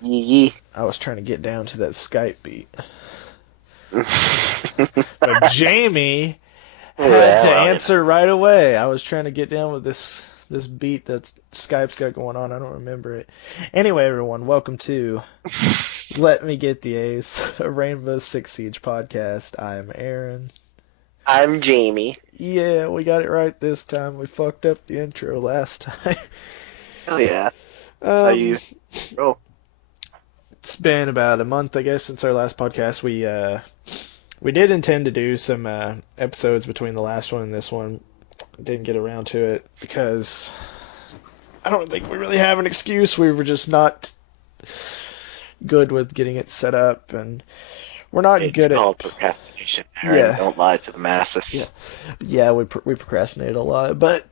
Yee. I was trying to get down to that Skype beat. But Jamie had Yeah, to well, answer right away. I was trying to get down with this beat that Skype's got going on. I don't remember it. Anyway, everyone, welcome to Let Me Get the Ace, a Rainbow Six Siege podcast. I'm Aaron. I'm Jamie. Yeah, we got it right this time. We fucked up the intro last time. Oh yeah, that's how um, you roll. it's been about a month, I guess, since our last podcast. We did intend to do some episodes between the last one and this one. Didn't get around to it because I don't think we really have an excuse. We were just not good with getting it set up, and we're not It's good at. called procrastination, Aaron. Yeah, Don't lie to the masses. yeah. We procrastinate a lot, but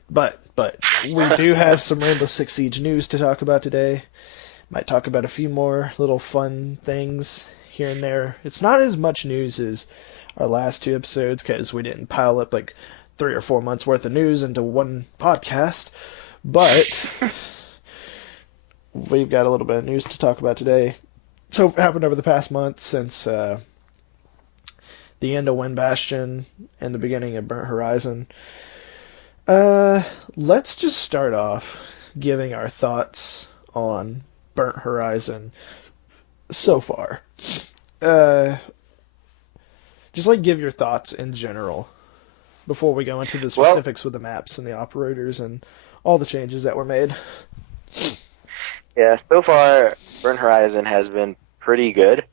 we do have some Rainbow Six Siege news to talk about today. Might talk about a few more little fun things here and there. It's not as much news as our last two episodes because we didn't pile up like 3 or 4 months worth of news into one podcast, but we've got a little bit of news to talk about today. So it happened over the past month since the end of Wind Bastion and the beginning of Burnt Horizon. Let's just start off giving our thoughts on Burnt Horizon so far. Uh, just like give your thoughts in general before we go into the Well, specifics with the maps and the operators and all the changes that were made. yeah. So far, Burn Horizon has been pretty good.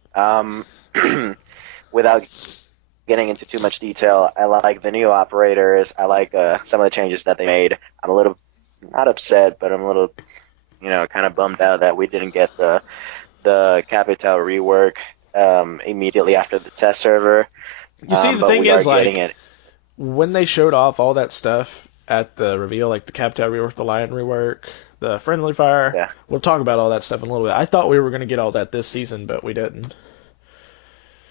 Without getting into too much detail, I like the new operators. I like some of the changes that they made. I'm a little not upset, but I'm a little, kind of bummed out that we didn't get the Capital rework immediately after the test server. You see, the But thing we are is, getting like, it. when they showed off all that stuff at the reveal, like the Captain rework, the Lion rework, the Friendly Fire, Yeah, we'll talk about all that stuff in a little bit. I thought we were going to get all that this season, but we didn't.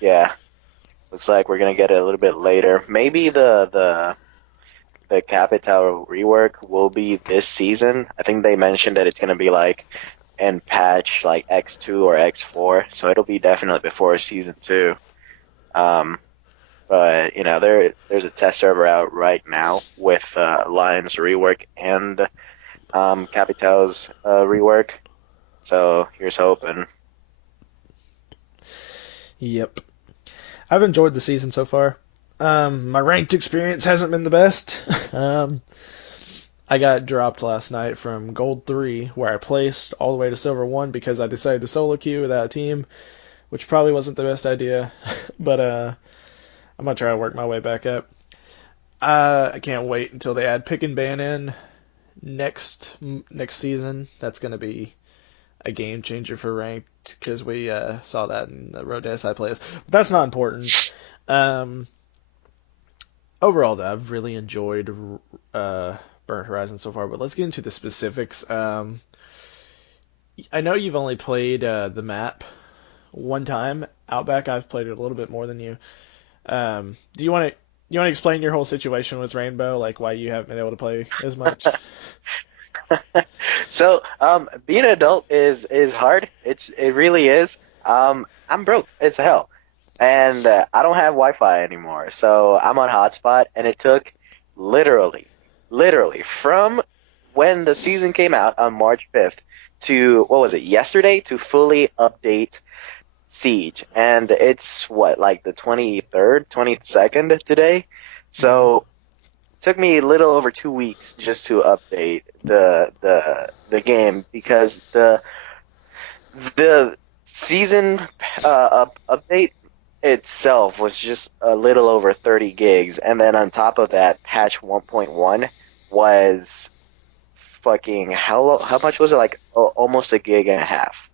yeah. Looks like we're gonna get it a little bit later. Maybe the Capital rework will be this season. I think they mentioned that it's gonna be like in patch like X2 or X4, so it'll be definitely before season 2. Um, but there's a test server out right now with Lion's rework and Capital's rework. So here's hoping. Yep. I've enjoyed the season so far. My ranked experience hasn't been the best. I got dropped last night from Gold 3, where I placed, all the way to Silver 1 because I decided to solo queue without a team, which probably wasn't the best idea. But I'm going to try to work my way back up. I can't wait until they add pick and ban in next season. That's going to be a game changer for ranked because we saw that in the Road to SI plays. But that's not important. Um, Overall, though, I've really enjoyed Burnt Horizon so far. But let's get into the specifics. I know you've only played the map one time. Outback, I've played it a little bit more than you. Do you want to explain your whole situation with Rainbow, like why you haven't been able to play as much? So, being an adult is hard. It really is. I'm broke as hell, and I don't have Wi-Fi anymore. So I'm on hotspot, and it took literally from when the season came out on March 5th to what was it, yesterday, to fully update Siege, and it's what, like the 23rd, 22nd today. Hmm. So took me a little over 2 weeks just to update the game because the season update itself was just a little over 30 gigs, and then on top of that, patch 1.1 was fucking how much was it? Like almost a gig and a half.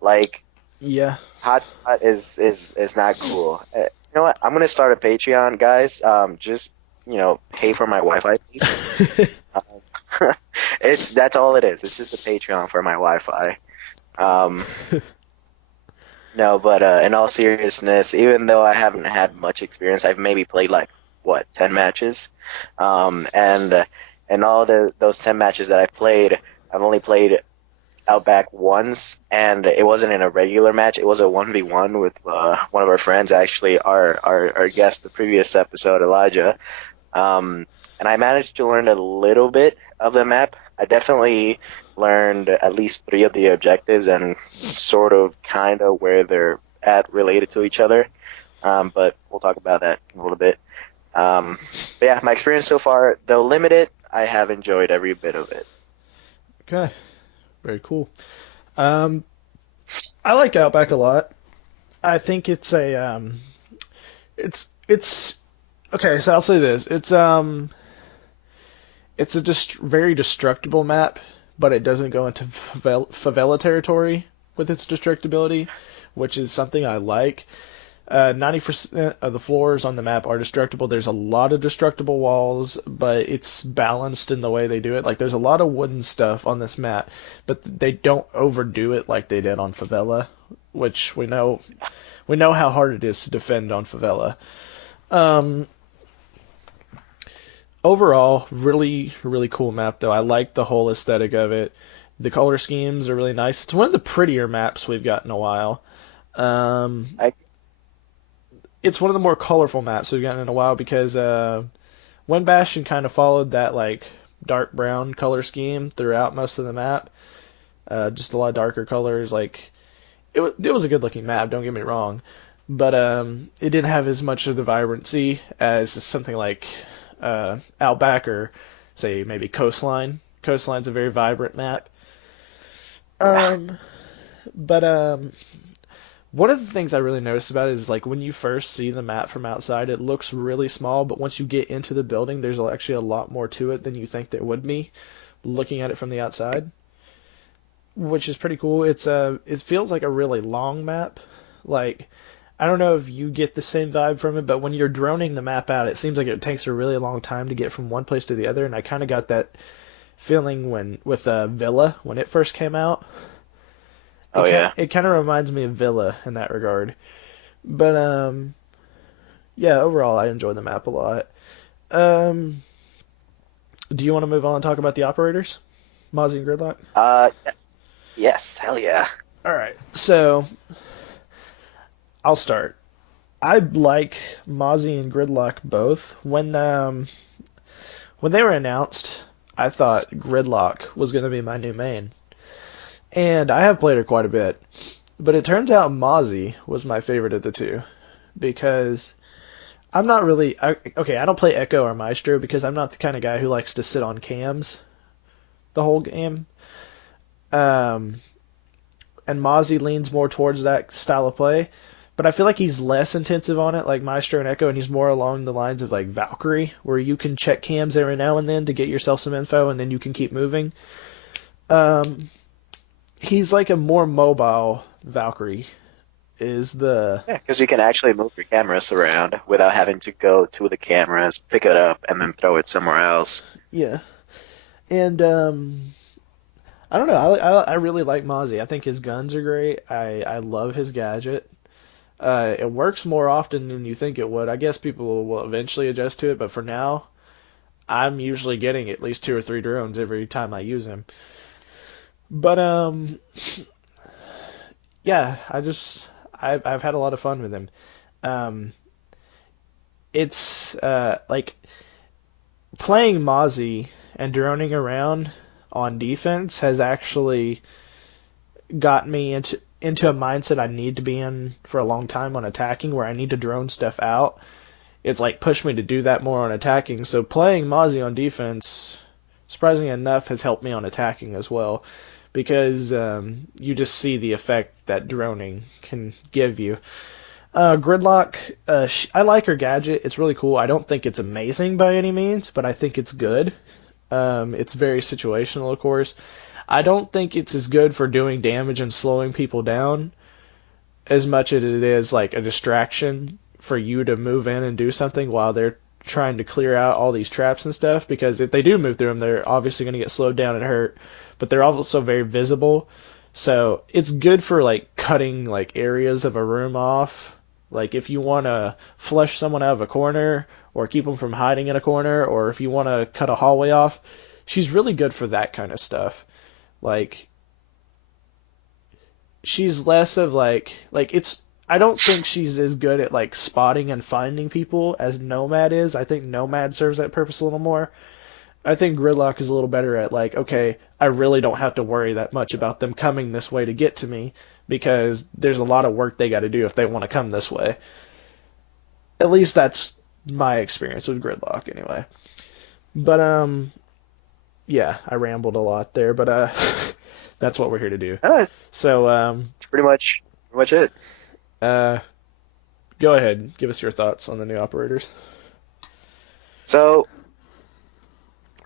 Like Yeah. hotspot is not cool. You know what? I'm gonna start a Patreon, guys. Just pay for my Wi-Fi, please. Um, that's all it is. It's just a Patreon for my Wi-Fi. Um, no, but in all seriousness, even though I haven't had much experience, I've maybe played like what 10 matches, and all those 10 matches that I've played, I've only played Outback once, and it wasn't in a regular match. It was a 1v1 with one of our friends, actually, our guest the previous episode, Elijah. Um, and I managed to learn a little bit of the map. I definitely learned at least three of the objectives and sort of kind of where they're at related to each other. But we'll talk about that in a little bit. But yeah, my experience so far, though limited, I have enjoyed every bit of it. Okay, very cool. Um, I like Outback a lot. I think it's okay. So I'll say this: it's a just very destructible map, but it doesn't go into favela territory with its destructibility, which is something I like. 90% of the floors on the map are destructible. There's a lot of destructible walls, but it's balanced in the way they do it. Like there's a lot of wooden stuff on this map, but they don't overdo it like they did on Favela, which we know how hard it is to defend on Favela. Um, Overall, really really cool map though. I like the whole aesthetic of it. The color schemes are really nice. It's one of the prettier maps we've got in a while. Um, I it's one of the more colorful maps we've gotten in a while because Wind Bastion kind of followed that like dark brown color scheme throughout most of the map. Just a lot of darker colors. Like it was a good looking map. Don't get me wrong, but it didn't have as much of the vibrancy as something like Outback or say maybe Coastline. Coastline's a very vibrant map. yeah. Um, but one of the things I really noticed about it is like when you first see the map from outside, it looks really small, but once you get into the building, there's actually a lot more to it than you think there would be looking at it from the outside, which is pretty cool. It feels like a really long map. Like I don't know if you get the same vibe from it, but when you're droning the map out, it seems like it takes a really long time to get from one place to the other, and I kind of got that feeling when with Villa when it first came out. Oh yeah. It kind of reminds me of Villa in that regard. But yeah, overall I enjoy the map a lot. Um, do you want to move on and talk about the operators, Mozzie and Gridlock? Yes. Yes. Hell yeah. All right, so I'll start. I like Mozzie and Gridlock both. When they were announced, I thought Gridlock was going to be my new main, and I have played her quite a bit. But it turns out Mozzie was my favorite of the two because I'm not really okay. I don't play Echo or Maestro because I'm not the kind of guy who likes to sit on cams the whole game. Um, and Mozzie leans more towards that style of play, but I feel like he's less intensive on it, like Maestro and Echo, and he's more along the lines of like Valkyrie, where you can check cams every now and then to get yourself some info, and then you can keep moving. Um, he's like a more mobile Valkyrie. Is the Yeah, because you can actually move your cameras around without having to go to the cameras, pick it up, and then throw it somewhere else. yeah, and I don't know. I really like Mozzie. I think his guns are great. I love his gadget. It works more often than you think it would. I guess people will eventually adjust to it, but for now, I'm usually getting at least two or three drones every time I use him. But yeah, I've had a lot of fun with him. Um, it's like playing Mozzie and droning around on defense has actually got me into a mindset I need to be in for a long time on attacking, where I need to drone stuff out. It's like pushed me to do that more on attacking. So playing Mozzie on defense, surprisingly enough, has helped me on attacking as well, because you just see the effect that droning can give you. Gridlock, I like her gadget. It's really cool. I don't think it's amazing by any means, but I think it's good. It's very situational, of course. I don't think it's as good for doing damage and slowing people down as much as it is like a distraction for you to move in and do something while they're trying to clear out all these traps and stuff. Because if they do move through them, they're obviously going to get slowed down and hurt, but they're also very visible. So it's good for like cutting like areas of a room off. Like if you want to flush someone out of a corner or keep them from hiding in a corner, or if you want to cut a hallway off, she's really good for that kind of stuff. Like she's less of like it's. I don't think she's as good at like spotting and finding people as Nomad is. I think Nomad serves that purpose a little more. I think Gridlock is a little better at like, okay, I really don't have to worry that much about them coming this way to get to me because there's a lot of work they got to do if they want to come this way. At least that's my experience with Gridlock anyway. But yeah, I rambled a lot there, but that's what we're here to do. Uh, So it's pretty much it. uh go ahead, give us your thoughts on the new operators. So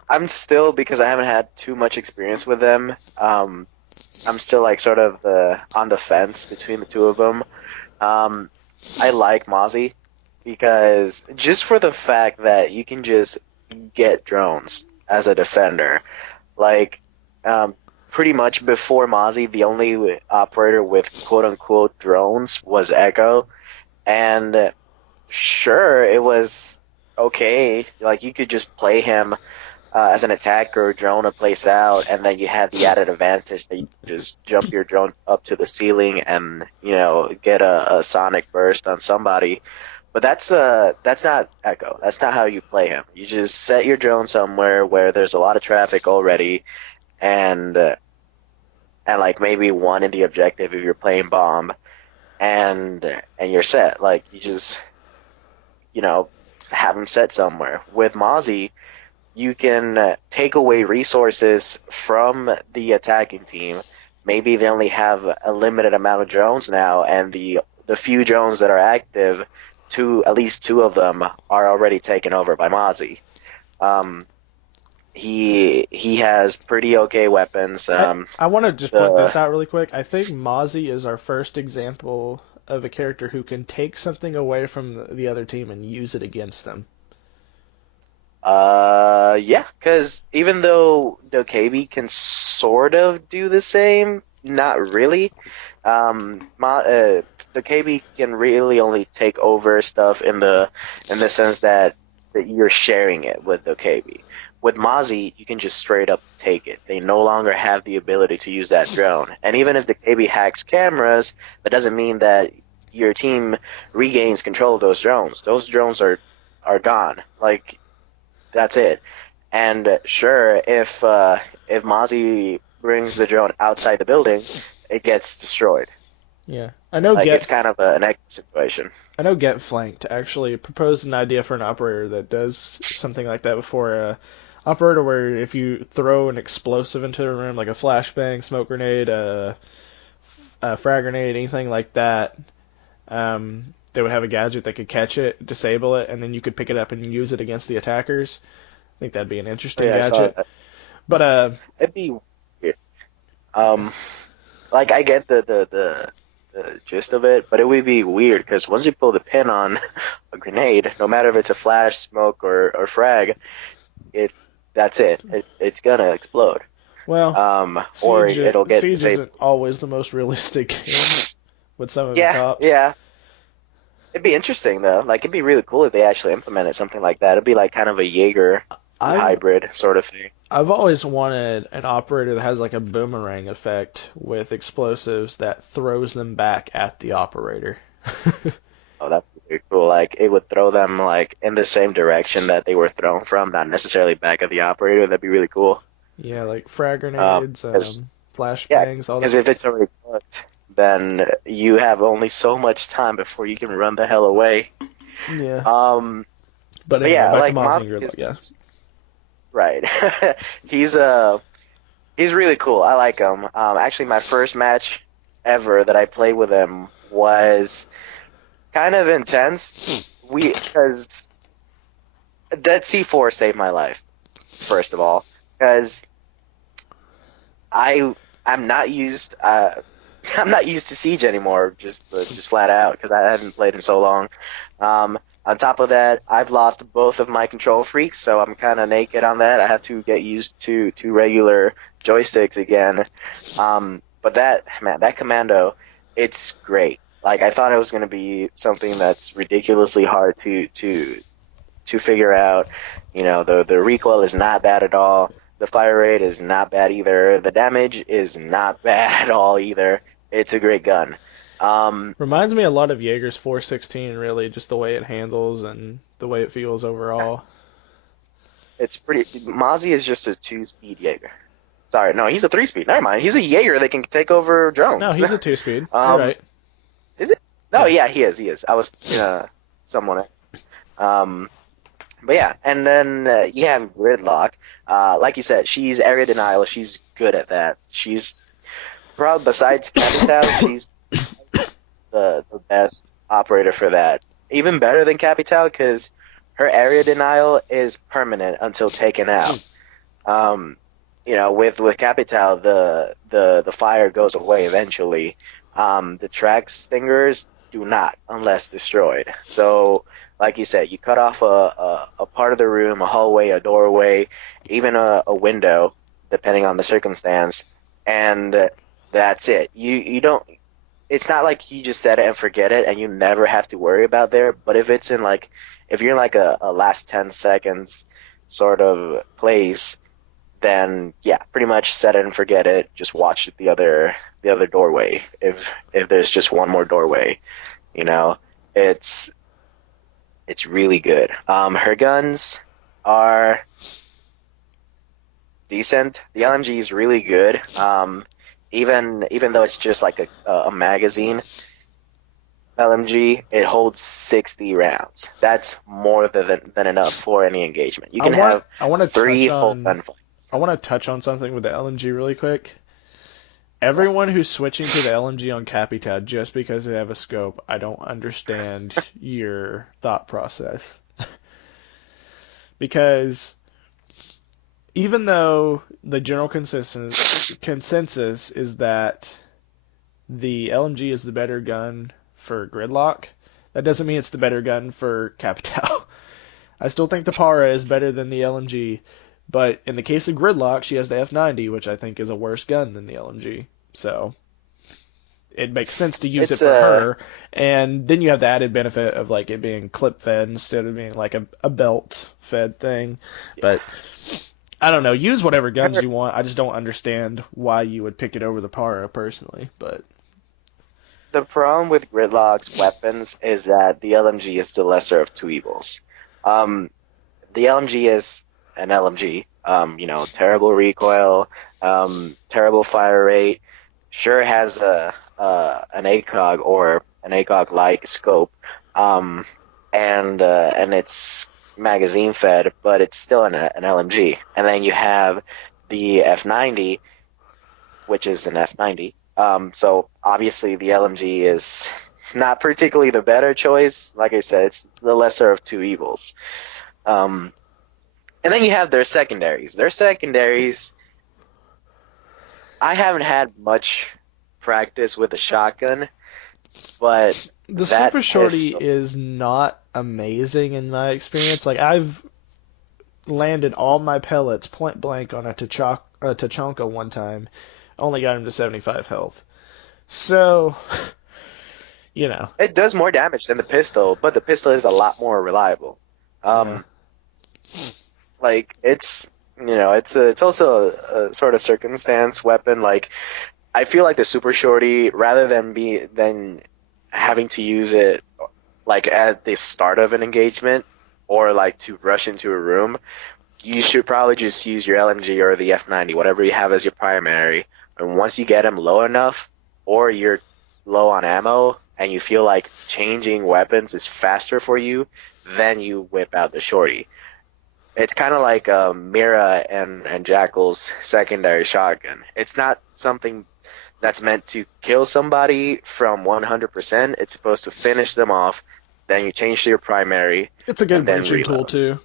I'm still, because I haven't had too much experience with them. I'm still like sort of on the fence between the two of them. Um, I like Mozzie because just for the fact that you can just get drones as a defender. Like, pretty much before Mozzie, the only operator with quote unquote drones was Echo. And sure, it was okay. Like, you could just play him as an attacker, drone a place out, and then you have the added advantage that you can just jump your drone up to the ceiling and, get a sonic burst on somebody. But that's not Echo. That's not how you play him. You just set your drone somewhere where there's a lot of traffic already, and like maybe one in the objective if you're playing bomb, and you're set. Like, you just have him set somewhere. With Mozzie, you can take away resources from the attacking team. Maybe they only have a limited amount of drones now, and the few drones that are active, at least two of them are already taken over by Mozzie. Um, he has pretty okay weapons. I want to just point The this out really quick. I think Mozzie is our first example of a character who can take something away from the other team and use it against them. Yeah, because even though Dokebi can sort of do the same, not really. Dokebi can really only take over stuff in the sense that you're sharing it with Dokebi. With Mozzie, you can just straight up take it. They no longer have the ability to use that drone. And even if Dokebi hacks cameras, that doesn't mean that your team regains control of those drones. Those drones are gone. Like, that's it. And sure, if Mozzie brings the drone outside the building, it gets destroyed. Yeah, I know Like, it's kind of an exit situation. Get Flanked actually proposed an idea for an operator that does something like that before. Operator where if you throw an explosive into a room, like a flashbang, smoke grenade, a frag grenade, anything like that, they would have a gadget that could catch it, disable it, and then you could pick it up and use it against the attackers. I think that'd be an Oh interesting yeah, I saw gadget. that. But It'd be weird. Um, like, I get the gist of it, but it would be weird because once you pull the pin on a grenade, no matter if it's a flash, smoke, or frag, it that's it. It's gonna explode. well, Or it'll get Siege disabled. isn't always the most realistic game with some of its Yeah, ops. yeah. It'd be interesting though. Like, it'd be really cool if they actually implemented something like that. It'd be like kind of a Jaeger I've hybrid sort of thing. I've always wanted an operator that has like a boomerang effect with explosives that throws them back at the operator. Oh, that'd be pretty cool. Like, it would throw them like in the same direction that they were thrown from, not necessarily back at the operator. That'd be really cool. Yeah, like frag grenades, 'Cause yeah, flashbangs, all because that. if it's already cooked, then you have only so much time before you can run the hell away. Yeah. Um, But but anyway, yeah, back to like Mozzie and Mozzie Gridlock. is Yeah. right. He's he's really cool. I like him. Actually, my first match ever that I played with him was kind of intense. Because that C4 saved my life, first of all, because I I'm not used I'm not used to Siege anymore, just flat out, because I haven't played in so long. On top of that, I've lost both of my control freaks, so I'm kind of naked on that. I have to get used to regular joysticks again. But that commando, it's great. Like, I thought it was going to be something that's ridiculously hard to figure out. The recoil is not bad at all. The fire rate is not bad either. The damage is not bad at all either. It's a great gun. Um, Reminds me a lot of Jaeger's 416, really, just the way it handles and the way it feels overall. it's pretty. Mozzie is just a two-speed Jaeger. Sorry, no, he's a three-speed. Never mind. He's a Jaeger that can take over No, drones. he's a two speed. You're um, right. is it? No, Yeah. yeah, he is. He is. I was thinking someone else. Um, but yeah, and then you have Gridlock. Like you said, she's area denial. She's good at that. She's probably besides Capital, she's the best operator for that. Even better than Capital because her area denial is permanent until taken out. Um, with Capital, the fire goes away eventually. The track stingers do not unless destroyed. So, like you said, you cut off a part of the room, a hallway, a doorway, even a window, depending on the circumstance, and that's it. You don't. It's not like you just set it and forget it, and you never have to worry about there. But if you're in like a last 10 seconds sort of place, then yeah, pretty much set it and forget it. Just watch the other doorway. If there's just one more doorway, you know, it's it's really good. Her guns are decent. The LMG is really good. Even though it's just like a magazine LMG, it holds 60 rounds. That's more than enough for any engagement. You I can want have I want to touch three full on gunfights. I want to touch on something with the LMG really quick. Everyone who's switching to the LMG on Capital just because they have a scope, I don't understand your thought process. Because even though the general consensus is that the LMG is the better gun for Gridlock, that doesn't mean it's the better gun for Capital. I still think the Para is better than the LMG, but in the case of Gridlock, she has the F90, which I think is a worse gun than the LMG. So it makes sense to use it It's for a her. And then you have the added benefit of like it being clip fed instead of being like a belt fed thing. Yeah. But I don't know. Use whatever guns Her, you want. I just don't understand why you would pick it over the Para personally. But the problem with Gridlock's weapons is that the LMG is the lesser of two evils. Um, the LMG is an LMG. Terrible recoil, terrible fire rate. Sure has an ACOG or an ACOG like scope, um, and it's magazine fed, but it's still an LMG. And then you have the F90, which is an F90. So obviously the LMG is not particularly the better choice. Like I said, it's the lesser of two evils. Um, and then you have their secondaries. Their secondaries, I haven't had much practice with a shotgun, but the that Super Shorty pistol, is not amazing in my experience. Like I've landed all my pellets point blank on a Tachanka one time. Only got him to 75 health. So, you know, it does more damage than the pistol, but the pistol is a lot more reliable. yeah. Um, like it's also a sort of circumstance weapon. Like I feel like the super shorty, rather than having to use it like at the start of an engagement or like to rush into a room, you should probably just use your LMG or the F90, whatever you have as your primary. And once you get them low enough, or you're low on ammo, and you feel like changing weapons is faster for you, then you whip out the shorty. It's kind of like Mira and Jackal's secondary shotgun. It's not something that's meant to kill somebody from 100%. It's supposed to finish them off. Then you change to your primary, It's a good and then bridging tool reload. too.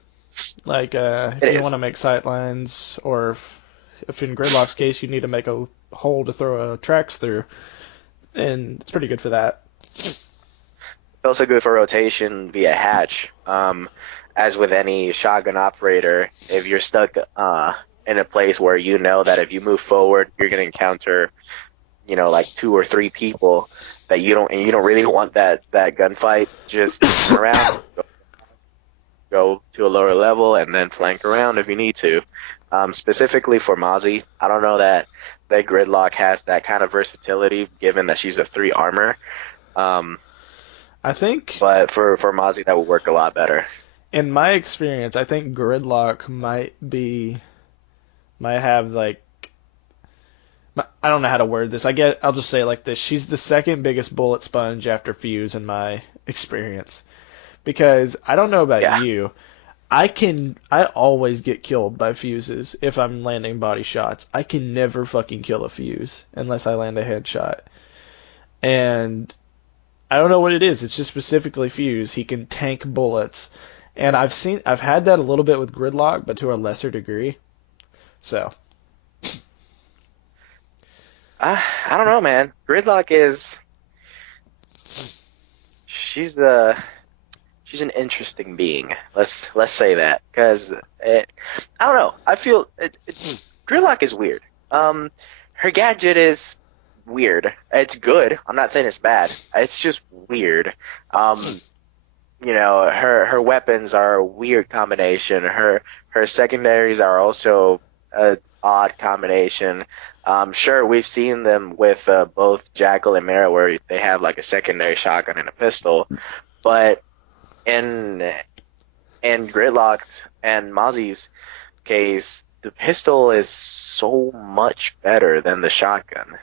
Like if It you want is. to make sight lines, or if in Gridlock's case you need to make a hole to throw a tracks through, and it's pretty good for that. It's also good for rotation via hatch. As with any shotgun operator, if you're stuck in a place where you know that if you move forward, you're going to encounter, like two or three people that you don't really want that gunfight, just turn around, go to a lower level, and then flank around if you need to. Specifically for Mozzie, I don't know that that Gridlock has that kind of versatility, given that she's a three armor. Um, I think, but for Mozzie, that would work a lot better. in my experience, I think Gridlock might have like I don't know how to word this. I'll just say it like this. She's the second biggest bullet sponge after Fuse in my experience. Because I don't know about Yeah. you, I always get killed by fuses if I'm landing body shots. I can never fucking kill a fuse unless I land a headshot. And I don't know what it is. It's just specifically fuse. He can tank bullets. And I've had that a little bit with Gridlock, but to a lesser degree. So, I don't know, man. Gridlock is she's the she's an interesting being. Let's say that because I don't know. I feel Gridlock is weird. Her gadget is weird. It's good. I'm not saying it's bad. It's just weird. Her weapons are a weird combination. Her secondaries are also a odd combination. Sure, we've seen them with both Jackal and Mara where they have like a secondary shotgun and a pistol, but in Gridlock's and Mozzie's case, the pistol is so much better than the shotgun.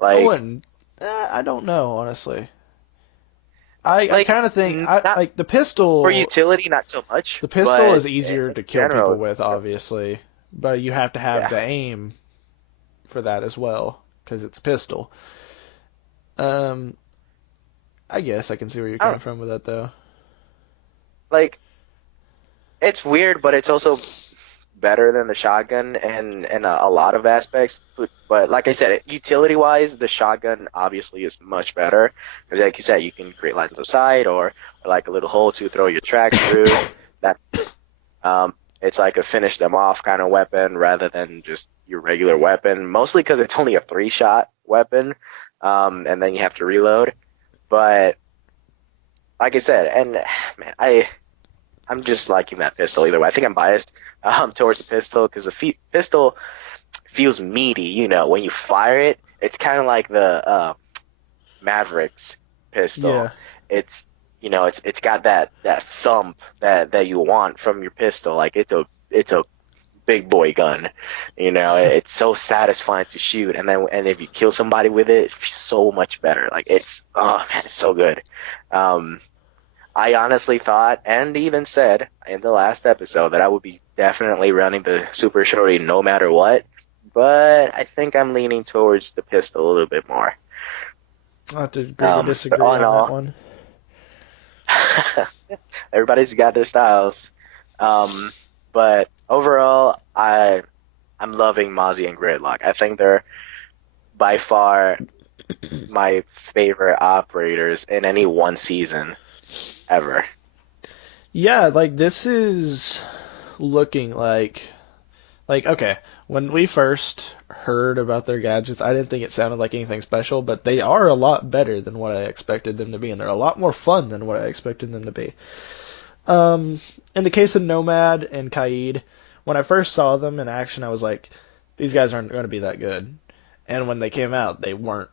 I Like, wouldn't. I don't know, honestly. I like kind of think I not like for utility, not so much, the pistol but is easier in to kill people general, with, obviously, but you have to have yeah. the aim for that as well because it's a pistol. Um, I guess I can see where you're I coming don't from with that though. like it's weird, but it's also better than the shotgun in a lot of aspects. But like I said, utility wise, the shotgun obviously is much better because, like you said, you can create lines of sight or like a little hole to throw your tracks through. That it's like a finish them off kind of weapon rather than just your regular weapon. Mostly because it's only a three-shot weapon, and then you have to reload. But like I said, and man, I'm just liking that pistol either way. I think I'm biased towards the pistol because the pistol feels meaty. When you fire it, it's kind of like the Mavericks pistol. Yeah, It's got that thump that you want from your pistol. Like it's a big boy gun. It's so satisfying to shoot, and if you kill somebody with it, it feels so much better. Like oh man, it's so good. Um, I honestly thought, and even said in the last episode, that I would be definitely running the Super Shorty no matter what. But I think I'm leaning towards the pistol a little bit more. I have to agree to But disagree all in on that all, one. everybody's got their styles. Um, but overall, I'm loving Mozzie and Gridlock. I think they're by far my favorite operators in any one season ever. Yeah, like this is looking like okay, when we first heard about their gadgets, I didn't think it sounded like anything special, but they are a lot better than what I expected them to be, and they're a lot more fun than what I expected them to be. In the case of Nomad and Kaid, when I first saw them in action, I was like, these guys aren't going to be that good. And when they came out, they weren't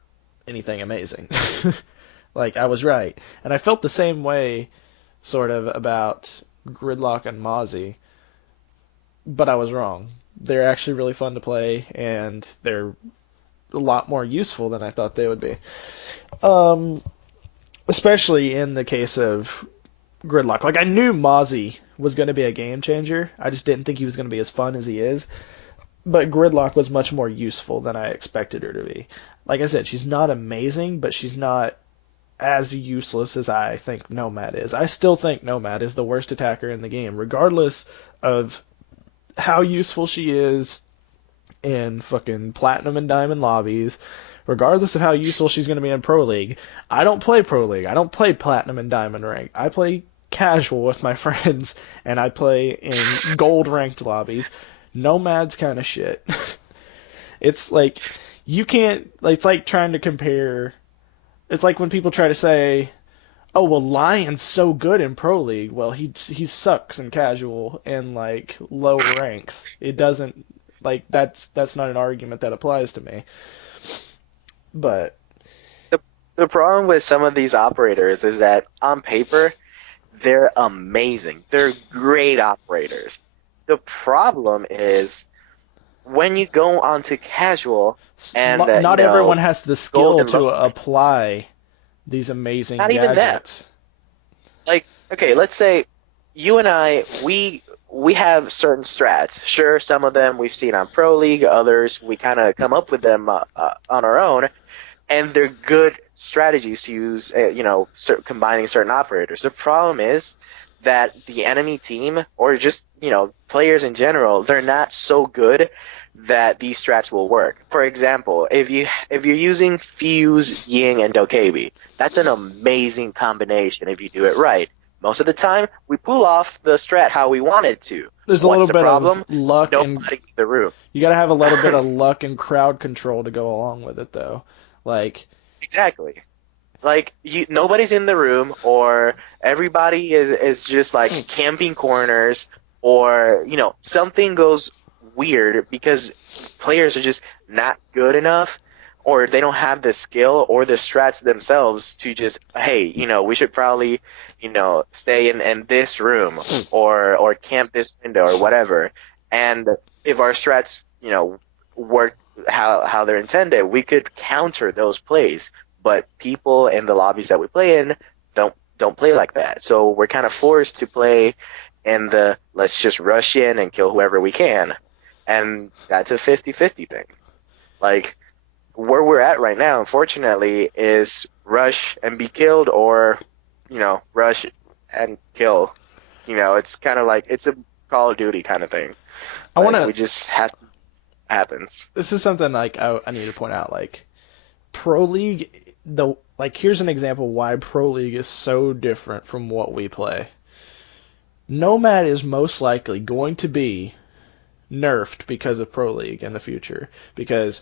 anything amazing. Like, I was right. And I felt the same way, sort of, about Gridlock and Mozzie, but I was wrong. They're actually really fun to play, and they're a lot more useful than I thought they would be. Um, Especially in the case of Gridlock. Like I knew Mozzie was going to be a game changer. I just didn't think he was going to be as fun as he is. But Gridlock was much more useful than I expected her to be. Like I said, she's not amazing, but she's not as useless as I think Nomad is. I still think Nomad is the worst attacker in the game, regardless of how useful she is in fucking Platinum and Diamond lobbies, regardless of how useful she's going to be in Pro League. I don't play Pro League. I don't play Platinum and Diamond rank. I play casual with my friends, and I play in gold ranked lobbies. Nomad's kind of shit. It's like you can't. It's like trying to compare. It's like when people try to say, "Oh, well, Lion's so good in Pro League." Well, he sucks in casual and like low ranks. It doesn't Like that's not an argument that applies to me. But The the problem with some of these operators is that on paper they're amazing. They're great operators. The problem is when you go onto casual and not everyone has the skill golden to luck, apply these amazing not even that. gadgets. Like, okay, let's say you and I, we have certain strats. Sure, some of them we've seen on Pro League, others we kind of come up with them on our own, and they're good strategies to use. Combining certain operators. The problem is that the enemy team, or just players in general, they're not so good that these strats will work. For example, if you're using Fuse, Ying, and Dokebi, that's an amazing combination if you do it right. Most of the time, we pull off the strat how we want it to. There's a What's little the bit of problem? luck and Nobody's in the room. you got to have a little bit of luck and crowd control to go along with it, though. Like, Exactly. Like nobody's in the room, or everybody is just like camping corners, or something goes weird because players are just not good enough, or they don't have the skill or the strats themselves to just, hey, we should probably stay in this room, or camp this window or whatever. And if our strats work how they're intended, we could counter those plays. But people in the lobbies that we play in don't play like that. So we're kind of forced to play in the let's just rush in and kill whoever we can. And that's a 50-50 thing. Like, where we're at right now, unfortunately, is rush and be killed, or, rush and kill. It's kind of like, it's a Call of Duty kind of thing. I want We to. just have to, happens. This is something like I need to point out. Like, Pro League, here's an example why Pro League is so different from what we play. Nomad is most likely going to be nerfed because of Pro League in the future, because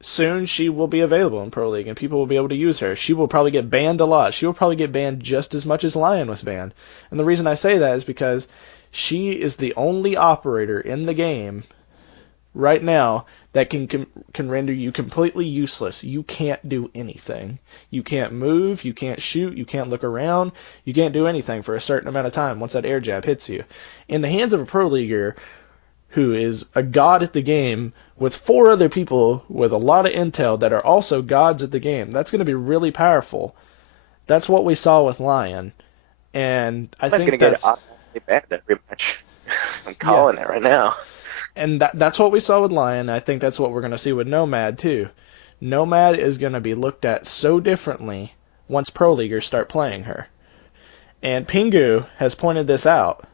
soon she will be available in Pro League and people will be able to use her. She will probably get banned a lot. She will probably get banned just as much as Lion was banned. And the reason I say that is because she is the only operator in the game right now that can render you completely useless. You can't do anything. You can't move, you can't shoot, you can't look around, you can't do anything for a certain amount of time once that air jab hits you. In the hands of a pro leaguer who is a god at the game with 4 other people with a lot of intel that are also gods at the game, that's going to be really powerful. That's what we saw with Lion. And I That's think going to get that's automatically banned every match. I'm yeah. calling it right now. And that's what we saw with Lion. I think that's what we're going to see with Nomad, too. Nomad is going to be looked at so differently once pro leaguers start playing her. And Pingu has pointed this out,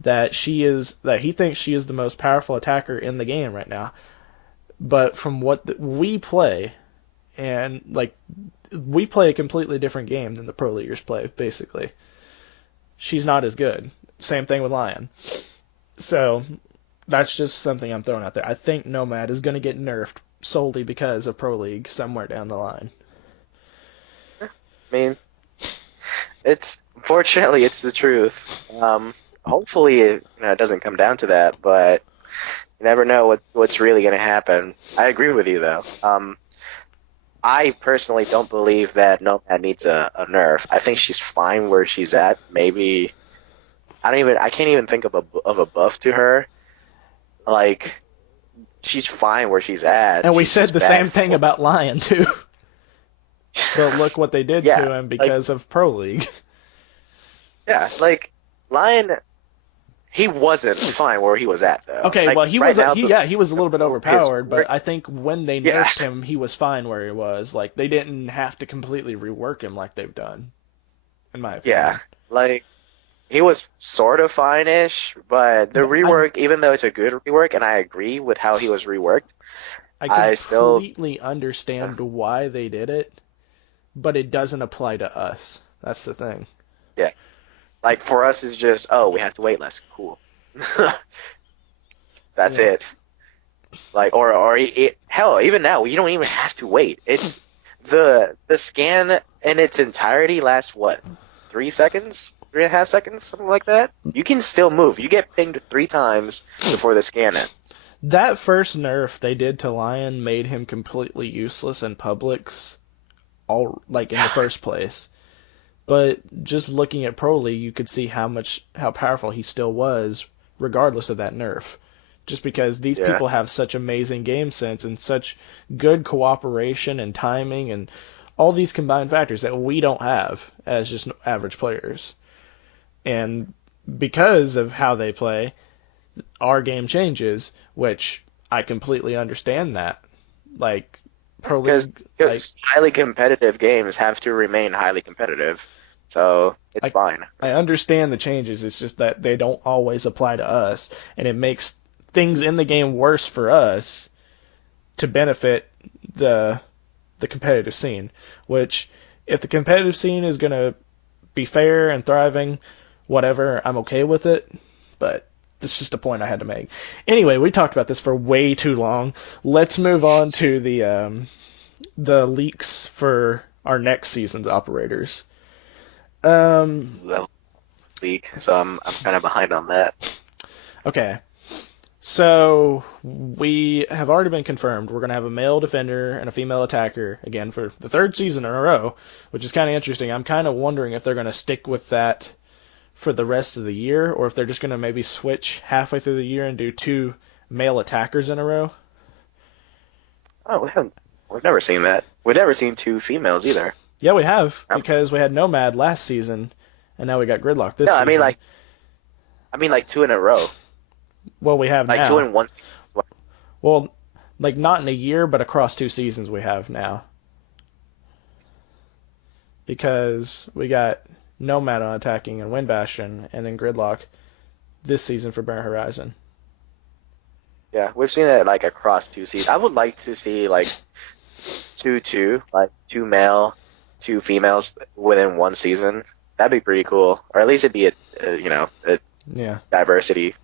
that he thinks she is the most powerful attacker in the game right now. But from what we play, and we play a completely different game than the pro leaguers play, basically. She's not as good. Same thing with Lion. So that's just something I'm throwing out there. I think Nomad is going to get nerfed solely because of Pro League somewhere down the line. I mean, fortunately it's the truth. Hopefully it doesn't come down to that, but you never know what's really going to happen. I agree with you though. I personally don't believe that Nomad needs a nerf. I think she's fine where she's at. Maybe I can't even think of a buff to her. Like, she's fine where she's at. And we She's said just the bad same for- thing about Lion too. But look what they did Yeah, to him because of Pro League. yeah, like Lion, he wasn't fine where he was at though. Okay, Like, well he right was now, he was a little bit overpowered, but work- I think when they yeah, nerfed him, he was fine where he was. Like, they didn't have to completely rework him like they've done, in my yeah, opinion. like he was sort of fine-ish, but the rework, even though it's a good rework, and I agree with how he was reworked, I I still, completely understand why they did it, but it doesn't apply to us. That's the thing. yeah, like for us it's just, oh, we have to wait less. Cool. That's Yeah. it. Like, hell, even now, you don't even have to wait. It's the scan in its entirety lasts what, 3 seconds, 3.5 seconds, something like that. You can still move. You get pinged 3 times before the scan ends. That first nerf they did to Lion made him completely useless in Publix, all like in the Yeah, first place. But just looking at Pro League, you could see how powerful he still was, regardless of that nerf. Just because these yeah. people have such amazing game sense and such good cooperation and timing and all these combined factors that we don't have as just average players. And because of how they play, our game changes, which I completely understand that. Like Pro League, like Because highly competitive games have to remain highly competitive, so it's I fine. I understand the changes. It's just that they don't always apply to us, and it makes things in the game worse for us to benefit the the competitive scene. Which, if the competitive scene is gonna be fair and thriving, whatever, I'm okay with it. But that's just a point I had to make. Anyway, we talked about this for way too long. Let's move on to the leaks for our next season's operators. Um, Level league, so I'm kind of behind on that. okay, so we have already been confirmed. We're going to have a male defender and a female attacker again for the third season in a row, which is kind of interesting. I'm kind of wondering if they're going to stick with that for the rest of the year, or if they're just going to maybe switch halfway through the year and do two male attackers in a row. Oh, we've never seen that. We've never seen two females either. Yeah, we have Um, because we had Nomad last season, and now we got Gridlock this no, season. I mean like two in a row, Well, we have like two now. in one season. Well, like not in a year, but across two seasons we have now because we got Nomad on attacking and Wind Bastion, and then Gridlock this season for Burnt Horizon. Yeah, we've seen it like across two seasons. I would like to see like like two male, two females within one season. That'd be pretty cool, or at least it'd be a Yeah. diversity.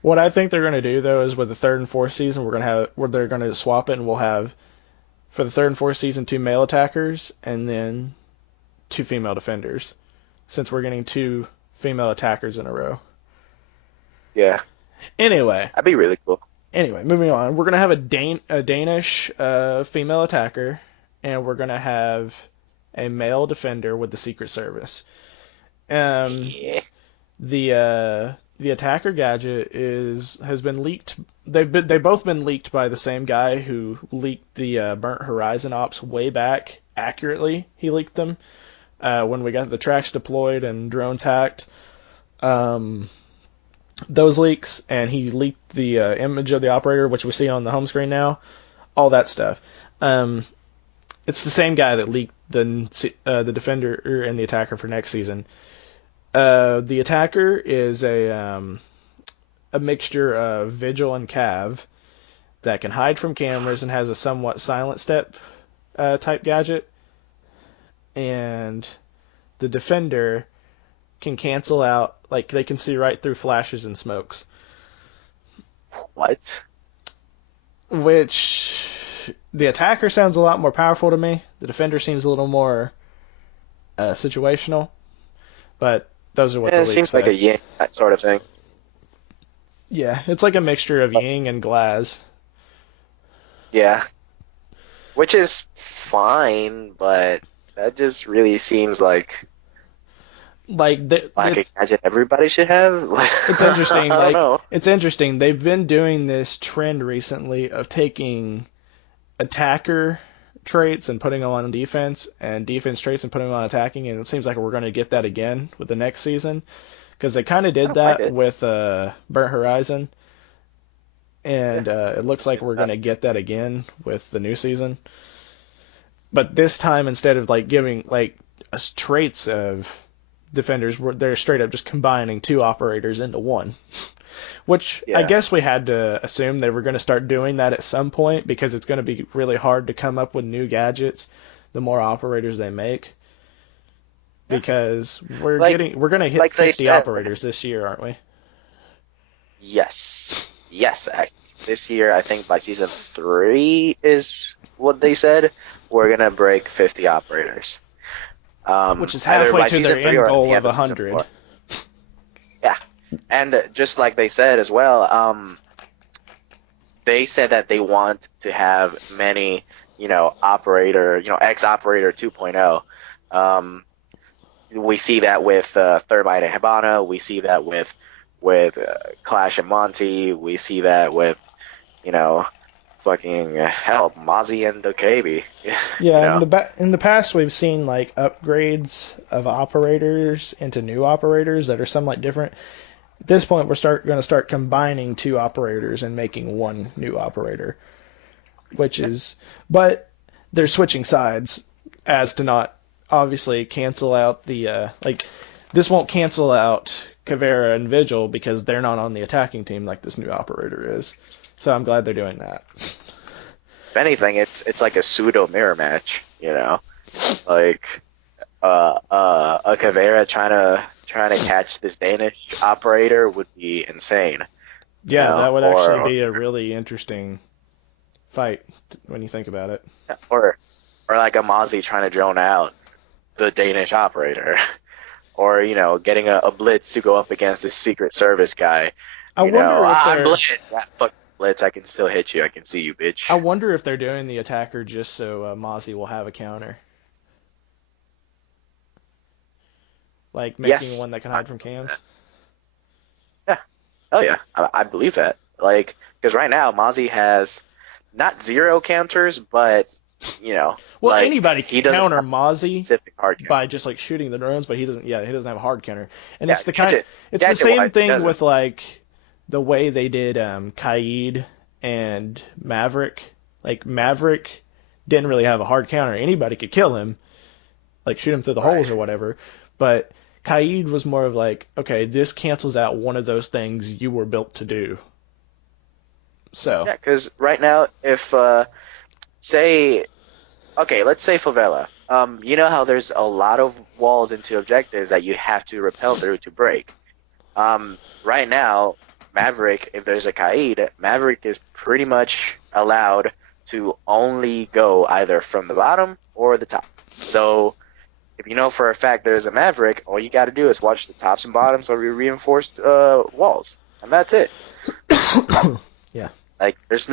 What I think they're going to do though is with the third and fourth season, we're going to have where they're going to swap it, and we'll have for the third and fourth season two male attackers and then two female defenders, since we're getting two female attackers in a row. Yeah, Anyway, that'd be really cool. moving on. We're gonna have a Danish female attacker, and we're gonna have a male defender with the Secret Service. Um, Yeah. the attacker gadget is has been leaked. They've both been leaked by the same guy who leaked the Burnt Horizon ops way back. Accurately, he leaked them when we got the tracks deployed and drones hacked. Um, those leaks, and he leaked the image of the operator, which we see on the home screen now. All that stuff. Um, it's the same guy that leaked the defender and the attacker for next season. The attacker is a mixture of Vigil and Cav that can hide from cameras and has a somewhat silent step type gadget. And the defender can cancel out, like they can see right through flashes and smokes. What? Which the attacker sounds a lot more powerful to me. The defender seems a little more situational, but those are what Yeah, the it leaks seems like a say. yin that sort of thing. Yeah, it's like a mixture of Ying and Glaz. Yeah, which is fine, but that just really seems like a It's gadget everybody should have. it's interesting. I don't know. It's interesting. They've been doing this trend recently of taking attacker traits and putting them on defense, and defense traits and putting them on attacking, and it seems like we're going to get that again with the next season because they kind of I did don't mind that it. with Burnt Horizon, Yeah, and it looks like we're uh, going to get that again with the new season. But this time, instead of like giving like us traits of defenders, they're straight up just combining two operators into one. Which I yeah. guess we had to assume they were going to start doing that at some point because it's going to be really hard to come up with new gadgets the more operators they make. Yeah. Because Like we're going to hit like they 50 said, operators this year, aren't we? yes, yes. This year, I think by season three is what they said. We're gonna break 50 operators. Which is Either halfway by to their season three end or at goal the of end of season 100. 4. Yeah, and just like they said as well, they said that they want to have many, operator, X operator 2.0. We see that with Thermite and Hibana. We see that with Clash and Monty. We see that with you know fucking hell, Mozzie and Dokebi. You Yeah, know, in the past we've seen like upgrades of operators into new operators that are somewhat different. At this point, we're going to start combining two operators and making one new operator, which is, but they're switching sides as to not obviously cancel out the like. This won't cancel out Caveira and Vigil because they're not on the attacking team like this new operator is. So I'm glad they're doing that. if anything, it's like a pseudo mirror match. Like a Caveira trying to catch this Danish operator would be insane. Yeah, that would actually Or be a really interesting fight when you think about it. or or like a Mozzie trying to drone out the Danish operator. Or, getting a blitz to go up against a Secret Service guy. I wonder if I'm they're blitz. Yeah, fuck blitz. I can still hit you. I can see you, I bitch. wonder if they're doing the attacker just so Mozzie will have a counter, like making Yes. one that can hide from cams. Yeah. Oh yeah. I believe that. Like, because right now Mozzie has not zero counters, but Well, like anybody he can doesn't counter have Mozzie specific hard by counters. just like shooting the drones, but he doesn't. Yeah, he doesn't have a hard counter, and Yeah, it's the gadget same wise, he thing doesn't. with like the way they did Kaid and Maverick. Like Maverick didn't really have a hard counter. Anybody could kill him, like shoot him through the Right. holes or whatever. But Kaid was more of like, okay, this cancels out one of those things you were built to do. So Yeah, because right now, if say okay, let's say favela. You know how there's a lot of walls into objectives that you have to rappel through to break. Right now, Maverick, if there's a Kaid, Maverick is pretty much allowed to only go either from the bottom or the top. So if you know for a fact there's a Maverick, all you got to do is watch the tops and bottoms of your reinforced walls, and that's it. yeah, Like there's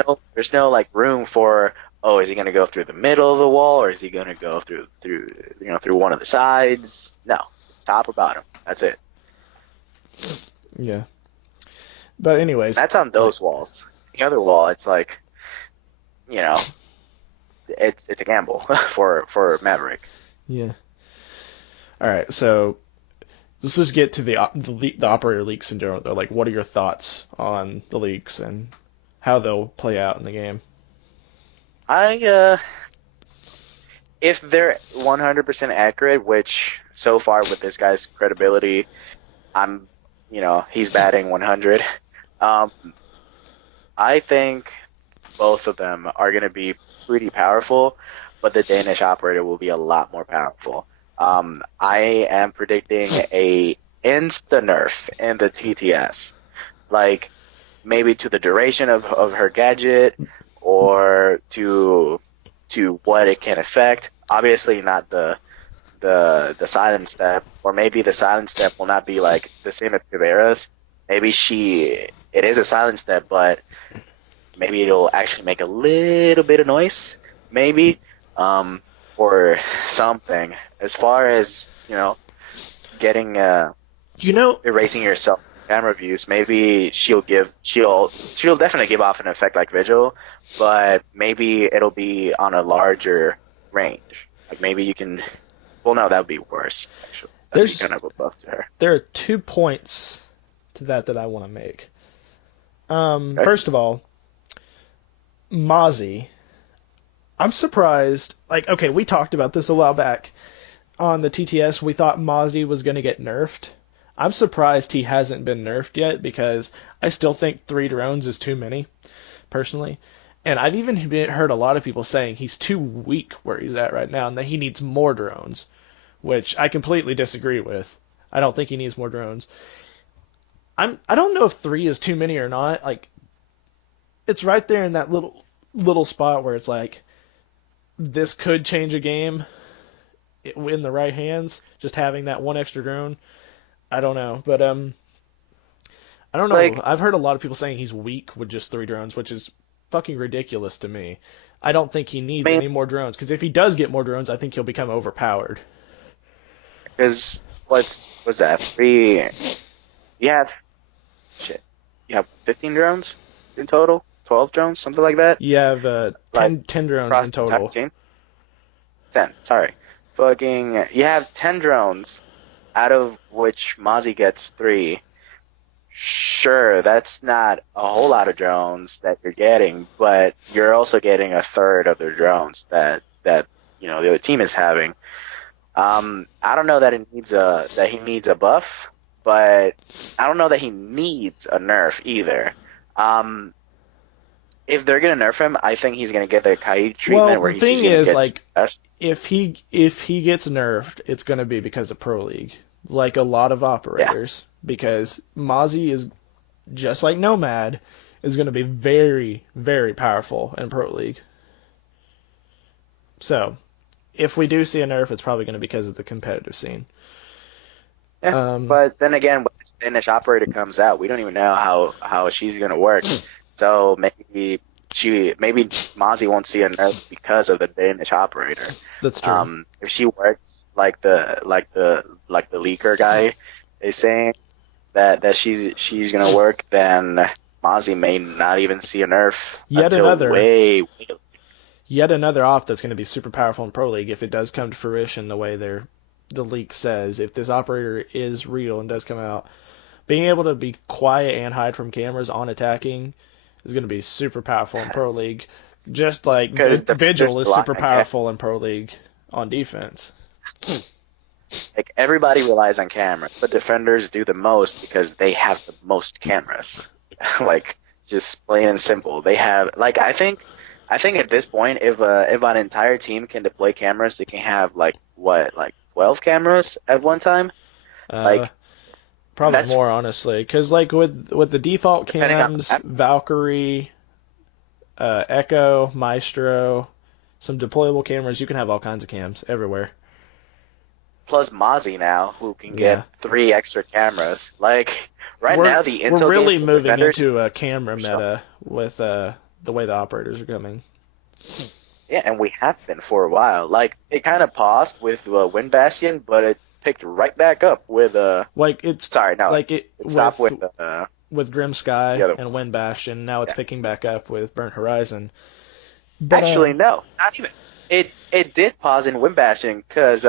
no like room for, oh, is he gonna go through the middle of the wall or is he gonna go through one of the sides? No, top or bottom. That's it. yeah. But And anyways, that's on like those walls. The other wall, it's like, you know, it's a gamble for Maverick. yeah. All right, so let's just get to the operator leaks in general. Though, like, what are your thoughts on the leaks and how they'll play out in the game? I If they're 100% accurate, which so far with this guy's credibility, I'm, he's batting 100. Um, I think both of them are going to be pretty powerful, but the Danish operator will be a lot more powerful. I am predicting a insta nerf in the TTS, like maybe to the duration of her gadget or to what it can affect. Obviously, not the silent step, or maybe the silent step will not be like the same as Caveira's. Maybe it is a silent step, but maybe it'll actually make a little bit of noise, maybe, um, or something. As far as getting You know, erasing yourself from camera views, maybe she'll definitely give off an effect like Vigil, but maybe it'll be on a larger range. Like maybe you can. Well, no, that would be worse. Actually, that'd be there's kind of a buff to her. there are 2 points to that I want to make. Okay. First of all, Mozzie. I'm surprised. Like, okay, we talked about this a while back on the TTS. We thought Mozzie was going to get nerfed. I'm surprised he hasn't been nerfed yet because I still think 3 drones is too many, personally. And I've even heard a lot of people saying he's too weak where he's at right now and that he needs more drones, which I completely disagree with. I don't think he needs more drones. I don't know if 3 is too many or not. Like it's right there in that little spot where it's like this could change a game in the right hands. Just having that one extra drone. I don't know, but I don't know. Like I've heard a lot of people saying he's weak with just 3 drones, which is fucking ridiculous to me. I don't think he I needs mean, any more drones, because if he does get more drones, I think he'll become overpowered. because what's that? Three. You have shit. You have 15 drones in total, 12 drones, something like that. You have Like 10 drones across in the entire total. team. 10. Sorry. Fucking. You have 10 drones, out of which Mozzie gets three. Sure, that's not a whole lot of drones that you're getting, but you're also getting a third of the drones that the other team is having. I don't know that he needs a buff, but I don't know that he needs a nerf either. Um, if they're gonna nerf him, I think he's gonna get the Kaid Well, treatment where the he's just thing gonna is, get like, best. if he gets nerfed, it's going to be because of Pro League, like a lot of Yeah, operators, because Mozzie is just like Nomad is going to be very, very powerful in Pro League. So, if we do see a nerf, it's probably going to be because of the competitive scene. yeah. Um, But then again, when this Danish operator comes out, we don't even know how she's gonna work. So maybe Mozzie won't see a nerf because of the Danish operator. that's true. If she works like the leaker guy is saying that she's gonna work, then Mozzie may not even see a nerf Yet until another, way. yet another off that's going to be super powerful in Pro League if it does come to fruition the way the leak says. If this operator is real and does come out, being able to be quiet and hide from cameras on attacking is going to be super powerful in Pro League. Just like Because defenders Vigil is rely super on cameras. powerful in Pro League on defense. Like everybody relies on cameras, but defenders do the most because they have the most cameras. Like just plain and simple. They have like I think at this point if an entire team can deploy cameras, they can have like what, like 12 cameras at one time. Uh, Like Probably that's more honestly, because like with the default depending on the cams, map. Valkyrie, Echo, Maestro, some deployable cameras, you can have all kinds of cams everywhere. Plus Mozzie now, who can Yeah, get three extra cameras. Like right we're now, the we're intel game really for moving defenders into a is camera super strong. meta with the way the operators are coming. Yeah, and we have been for a while. Like it kind of paused with Wind Bastion, but it picked right back up with Like it's Sorry, no, like it it stopped with Grim the Sky other one. and Wind Bastion. Now it's Yeah. picking back up with Burnt Horizon. But Actually, no, not even. It did pause in Wind Bastion because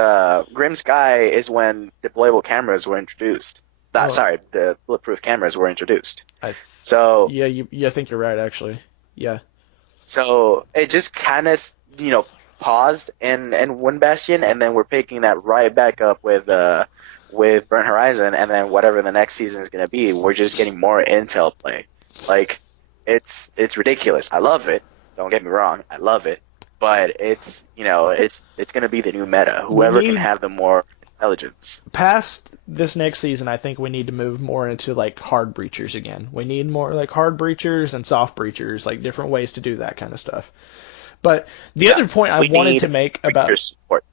Grim Sky is when deployable cameras were introduced. well, Sorry, the bulletproof cameras were introduced. I So yeah, I think you're right actually. Yeah. so it just kind of paused in Wind Bastion, and then we're picking that right back up with Burnt Horizon, and then whatever the next season is gonna be, we're just getting more intel play. Like it's ridiculous. I love it. Don't get me wrong, I love it. But it's gonna be the new meta. We Whoever can need have the more intelligence. past this next season, I think we need to move more into like hard breachers again. We need more like hard breachers and soft breachers, like different ways to do that kind of stuff. But the Yeah, other point I we wanted to need make breacher about support.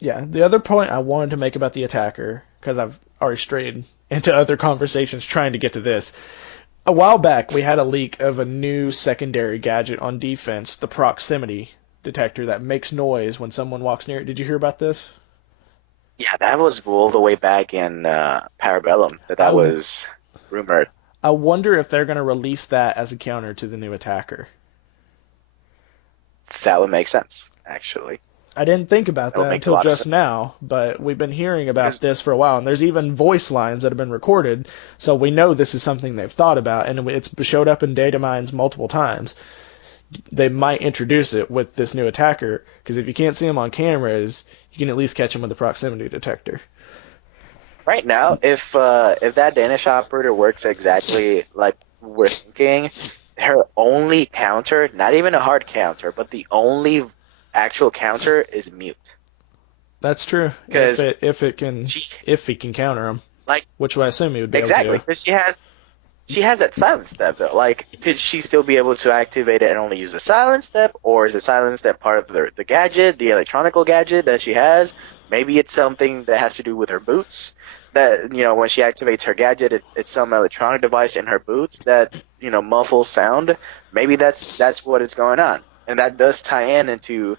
the other point I wanted to make about the attacker, because I've already strayed into other conversations trying to get to this. A while back, we had a leak of a new secondary gadget on defense, the proximity detector that makes noise when someone walks near it. Did you hear about this? Yeah, that was all the way back in Parabellum that I was rumored. I wonder if they're going to release that as a counter to the new attacker. That would make sense, actually. I didn't think about That would that make a until lot of just sense. now, but we've been hearing about Because this for a while, and there's even voice lines that have been recorded, so we know this is something they've thought about, and it's showed up in data mines multiple times. They might introduce it with this new attacker, because if you can't see them on cameras, you can at least catch them with a proximity detector. right now, if that Danish operator works exactly like we're thinking, her only counter, not even a hard counter, but the only actual counter is mute. That's true. Because she If he can counter them, like which I assume he would be able exactly to. because she has that silence step though. Like, could she still be able to activate it and only use the silence step, or is the silence step part of the gadget, the electronical gadget that she has? Maybe it's something that has to do with her boots. that when she activates her gadget, it's some electronic device in her boots that muffles sound. Maybe that's what is going on, and that does tie into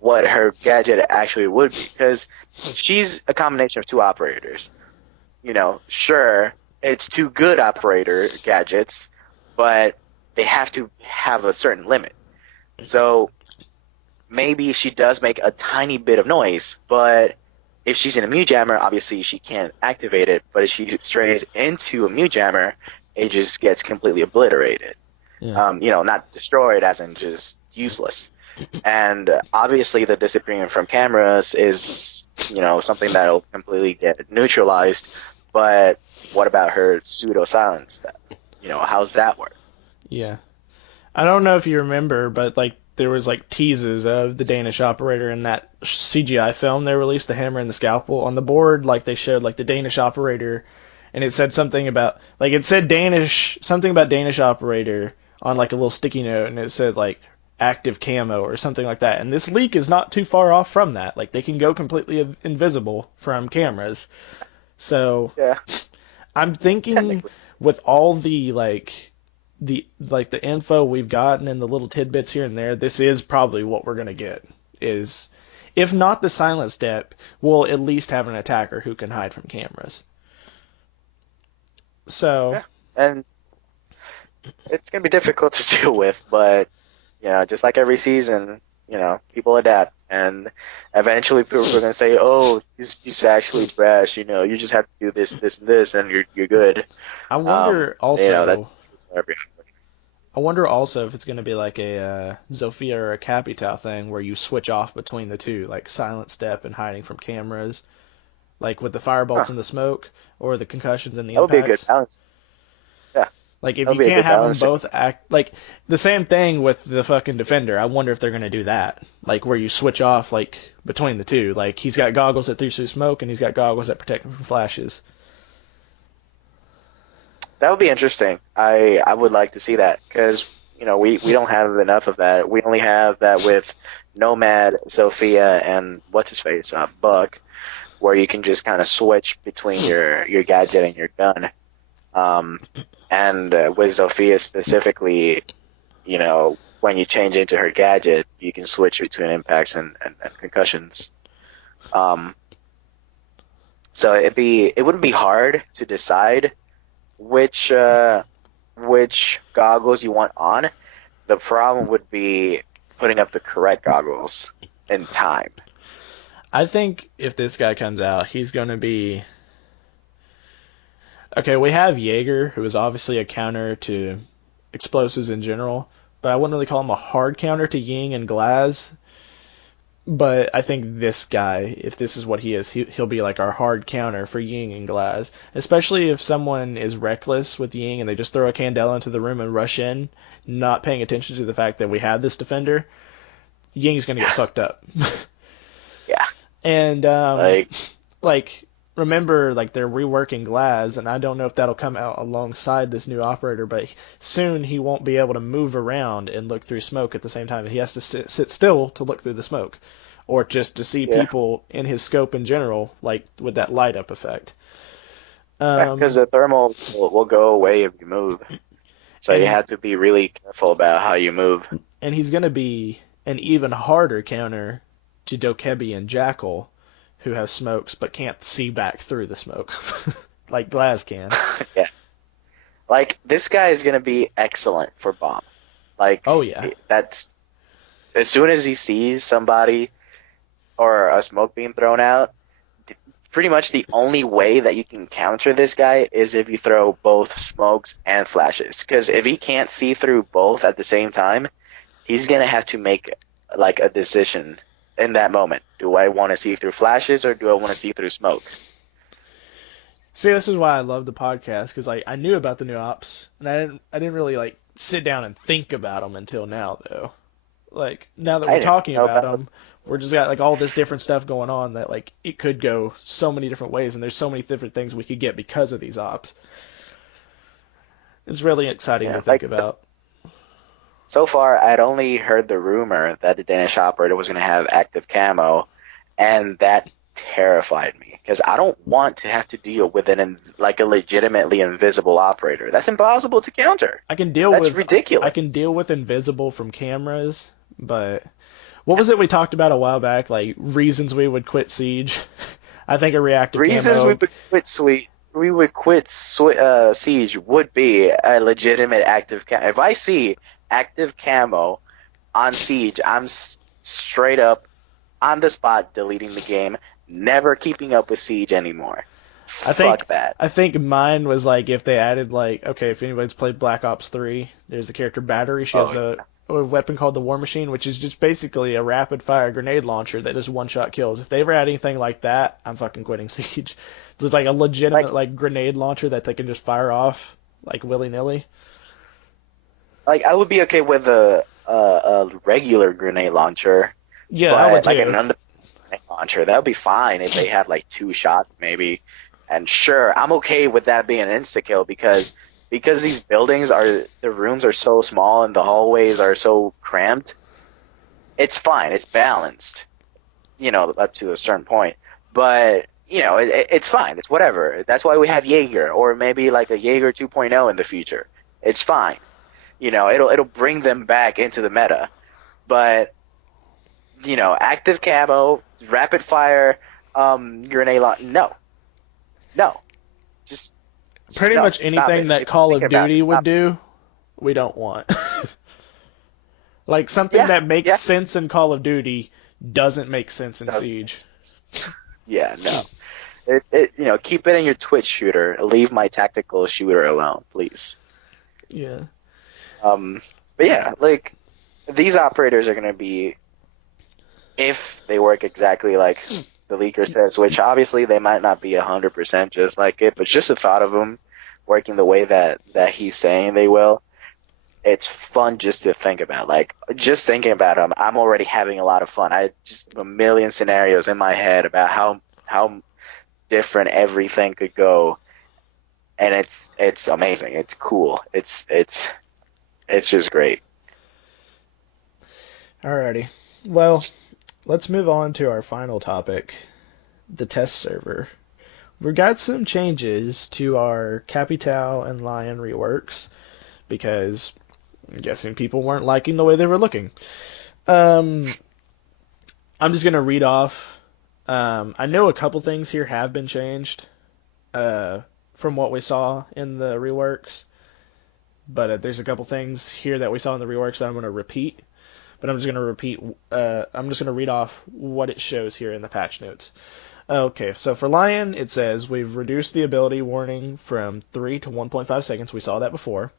what her gadget actually would be, because she's a combination of two operators. Sure, it's two good operator gadgets, but they have to have a certain limit. So maybe she does make a tiny bit of noise, but if she's in a mute jammer, obviously she can't activate it. But if she strays into a mute jammer, it just gets completely obliterated. Yeah. Not destroyed, as in just useless. And obviously, the disappearing from cameras is, something that'll completely get neutralized. But what about her pseudo silence? How's that work? Yeah. I don't know if you remember, but like there was like teases of the Danish operator in that CGI film they released, the hammer and the scalpel on the board. Like they showed like the Danish operator, and it said something about like it said Danish something about Danish operator on like a little sticky note, and it said like active camo or something like that. And this leak is not too far off from that. Like they can go completely invisible from cameras. So Yeah, I'm thinking technically. with all the info we've gotten and the little tidbits here and there, this is probably what we're gonna get. Is if not the silent step, we'll at least have an attacker who can hide from cameras. So Yeah, and it's gonna be difficult to deal with, but just like every season, people adapt, and eventually people are gonna say, "Oh, he's actually brash. You just have to do this, this, and this, and you're good." I wonder That's also. every. I wonder also if it's going to be like a Zofia or a Capital thing where you switch off between the two, like silent step and hiding from cameras, like with the Huh. firebolts and the smoke, or the concussions and the That would be a good impacts. balance. Yeah, Like if that would you be a can't good have them balance. both act like the same thing with the fucking defender. I wonder if they're gonna do that, like where you switch off like between the two. Like he's got goggles that through smoke and he's got goggles that protect him from flashes. That would be interesting. I would like to see that, because we don't have enough of that. We only have that with Nomad, Sophia, and what's his face, Buck, where you can just kind of switch between your gadget and your gun. Um, and with Sophia specifically, when you change into her gadget, you can switch between impacts and concussions. Um, so it wouldn't be hard to decide which goggles you want on. The problem would be putting up the correct goggles in time. I think if this guy comes out, he's gonna be okay. We have Jaeger, who is obviously a counter to explosives in general, but I wouldn't really call him a hard counter to Ying and Glaz. But I think this guy, if this is what he is, he'll be like our hard counter for Ying and Glaz. Especially if someone is reckless with Ying and they just throw a candela into the room and rush in, not paying attention to the fact that we have this defender, Ying's gonna get fucked up. Yeah, And like like remember like they're reworking Glaz, and I don't know if that'll come out alongside this new operator, but soon he won't be able to move around and look through smoke at the same time. He has to sit still to look through the smoke, or just to see yeah, people in his scope in general, like with that light up effect. yeah, because Um, the thermal will go away if you move. So you and have to be really careful about how you move. and he's gonna be an even harder counter to Dokebi and Jackal, who have smokes but can't see back through the smoke, like Glaz can. Yeah, like this guy is gonna be excellent for bomb. Like Oh yeah. that's as soon as he sees somebody or a smoke being thrown out, pretty much the only way that you can counter this guy is if you throw both smokes and flashes. Because if he can't see through both at the same time, he's gonna have to make like a decision in that moment. Do I want to see through flashes, or do I want to see through smoke? See, this is why I love the podcast because I knew about the new ops and I didn't really like sit down and think about them until now though. Like now that I we're didn't talking know about about. them, we're just got like all this different stuff going on that like it could go so many different ways and there's so many different things we could get because of these ops. It's really exciting to Yeah, think about. so far I'd only heard the rumor that the Danish operator was gonna have active camo, and that terrified me. because I don't want to have to deal with like a legitimately invisible operator. That's impossible to counter. I can deal That's with I can ridiculous. deal with invisible from cameras, but what was it we talked about a while back? Like reasons we would quit Siege. I think a reactive Reasons camo. we would quit Siege would be a legitimate active camo. If I see active camo on Siege, straight up on the spot deleting the game, never keeping up with Siege anymore. I think Fuck that. I think mine was like if they added like okay, if anybody's played Black Ops 3, there's the character Battery. She has Oh, a weapon called the War Machine, which is just basically a rapid fire grenade launcher that just one shot kills. If they ever add anything like that, I'm fucking quitting Siege. There's like a like legitimate like grenade launcher that they can just fire off like willy nilly. I would be okay with a regular grenade launcher, Yeah, I would but like too. an under grenade launcher, that would be fine if they had like two shots maybe. And sure, I'm okay with that being an insta kill because these buildings are the rooms are so small and the hallways are so cramped. It's fine. It's balanced, up to a certain point. But it's fine. It's whatever. That's why we have Jaeger or maybe like a Jaeger 2.0 in the future. It's fine. It'll bring them back into the meta. But active camo, rapid fire, grenade launch. No, no, just Pretty no. much Stop anything it. that If I'm Call thinking of about it, Duty would stop. do, we don't want. Like something Yeah, that makes yeah. sense in Call of Duty doesn't make sense in Doesn't Siege. make sense. Yeah, no. Keep it in your Twitch shooter. Leave my tactical shooter alone, please. Yeah. Um, but yeah, like these operators are gonna be if they work exactly like the leaker says, which obviously they might not be 100% just like it, but just the thought of them working the way that he's saying they will, it's fun just to think about. Like just thinking about them, I'm already having a lot of fun. I just a million scenarios in my head about how different everything could go, and it's amazing. It's cool. It's just great. Alrighty. Well, let's move on to our final topic, the test server. We've got some changes to our Capital and Lion reworks because I'm guessing people weren't liking the way they were looking. Um, I'm just gonna read off. I know a couple things here have been changed uh, from what we saw in the reworks, but there's a couple things here that we saw in the reworks that I'm gonna repeat. But I'm just gonna repeat. I'm just gonna read off what it shows here in the patch notes. Okay, so for Lion, it says we've reduced the ability warning from 3 to 1.5 seconds. We saw that before.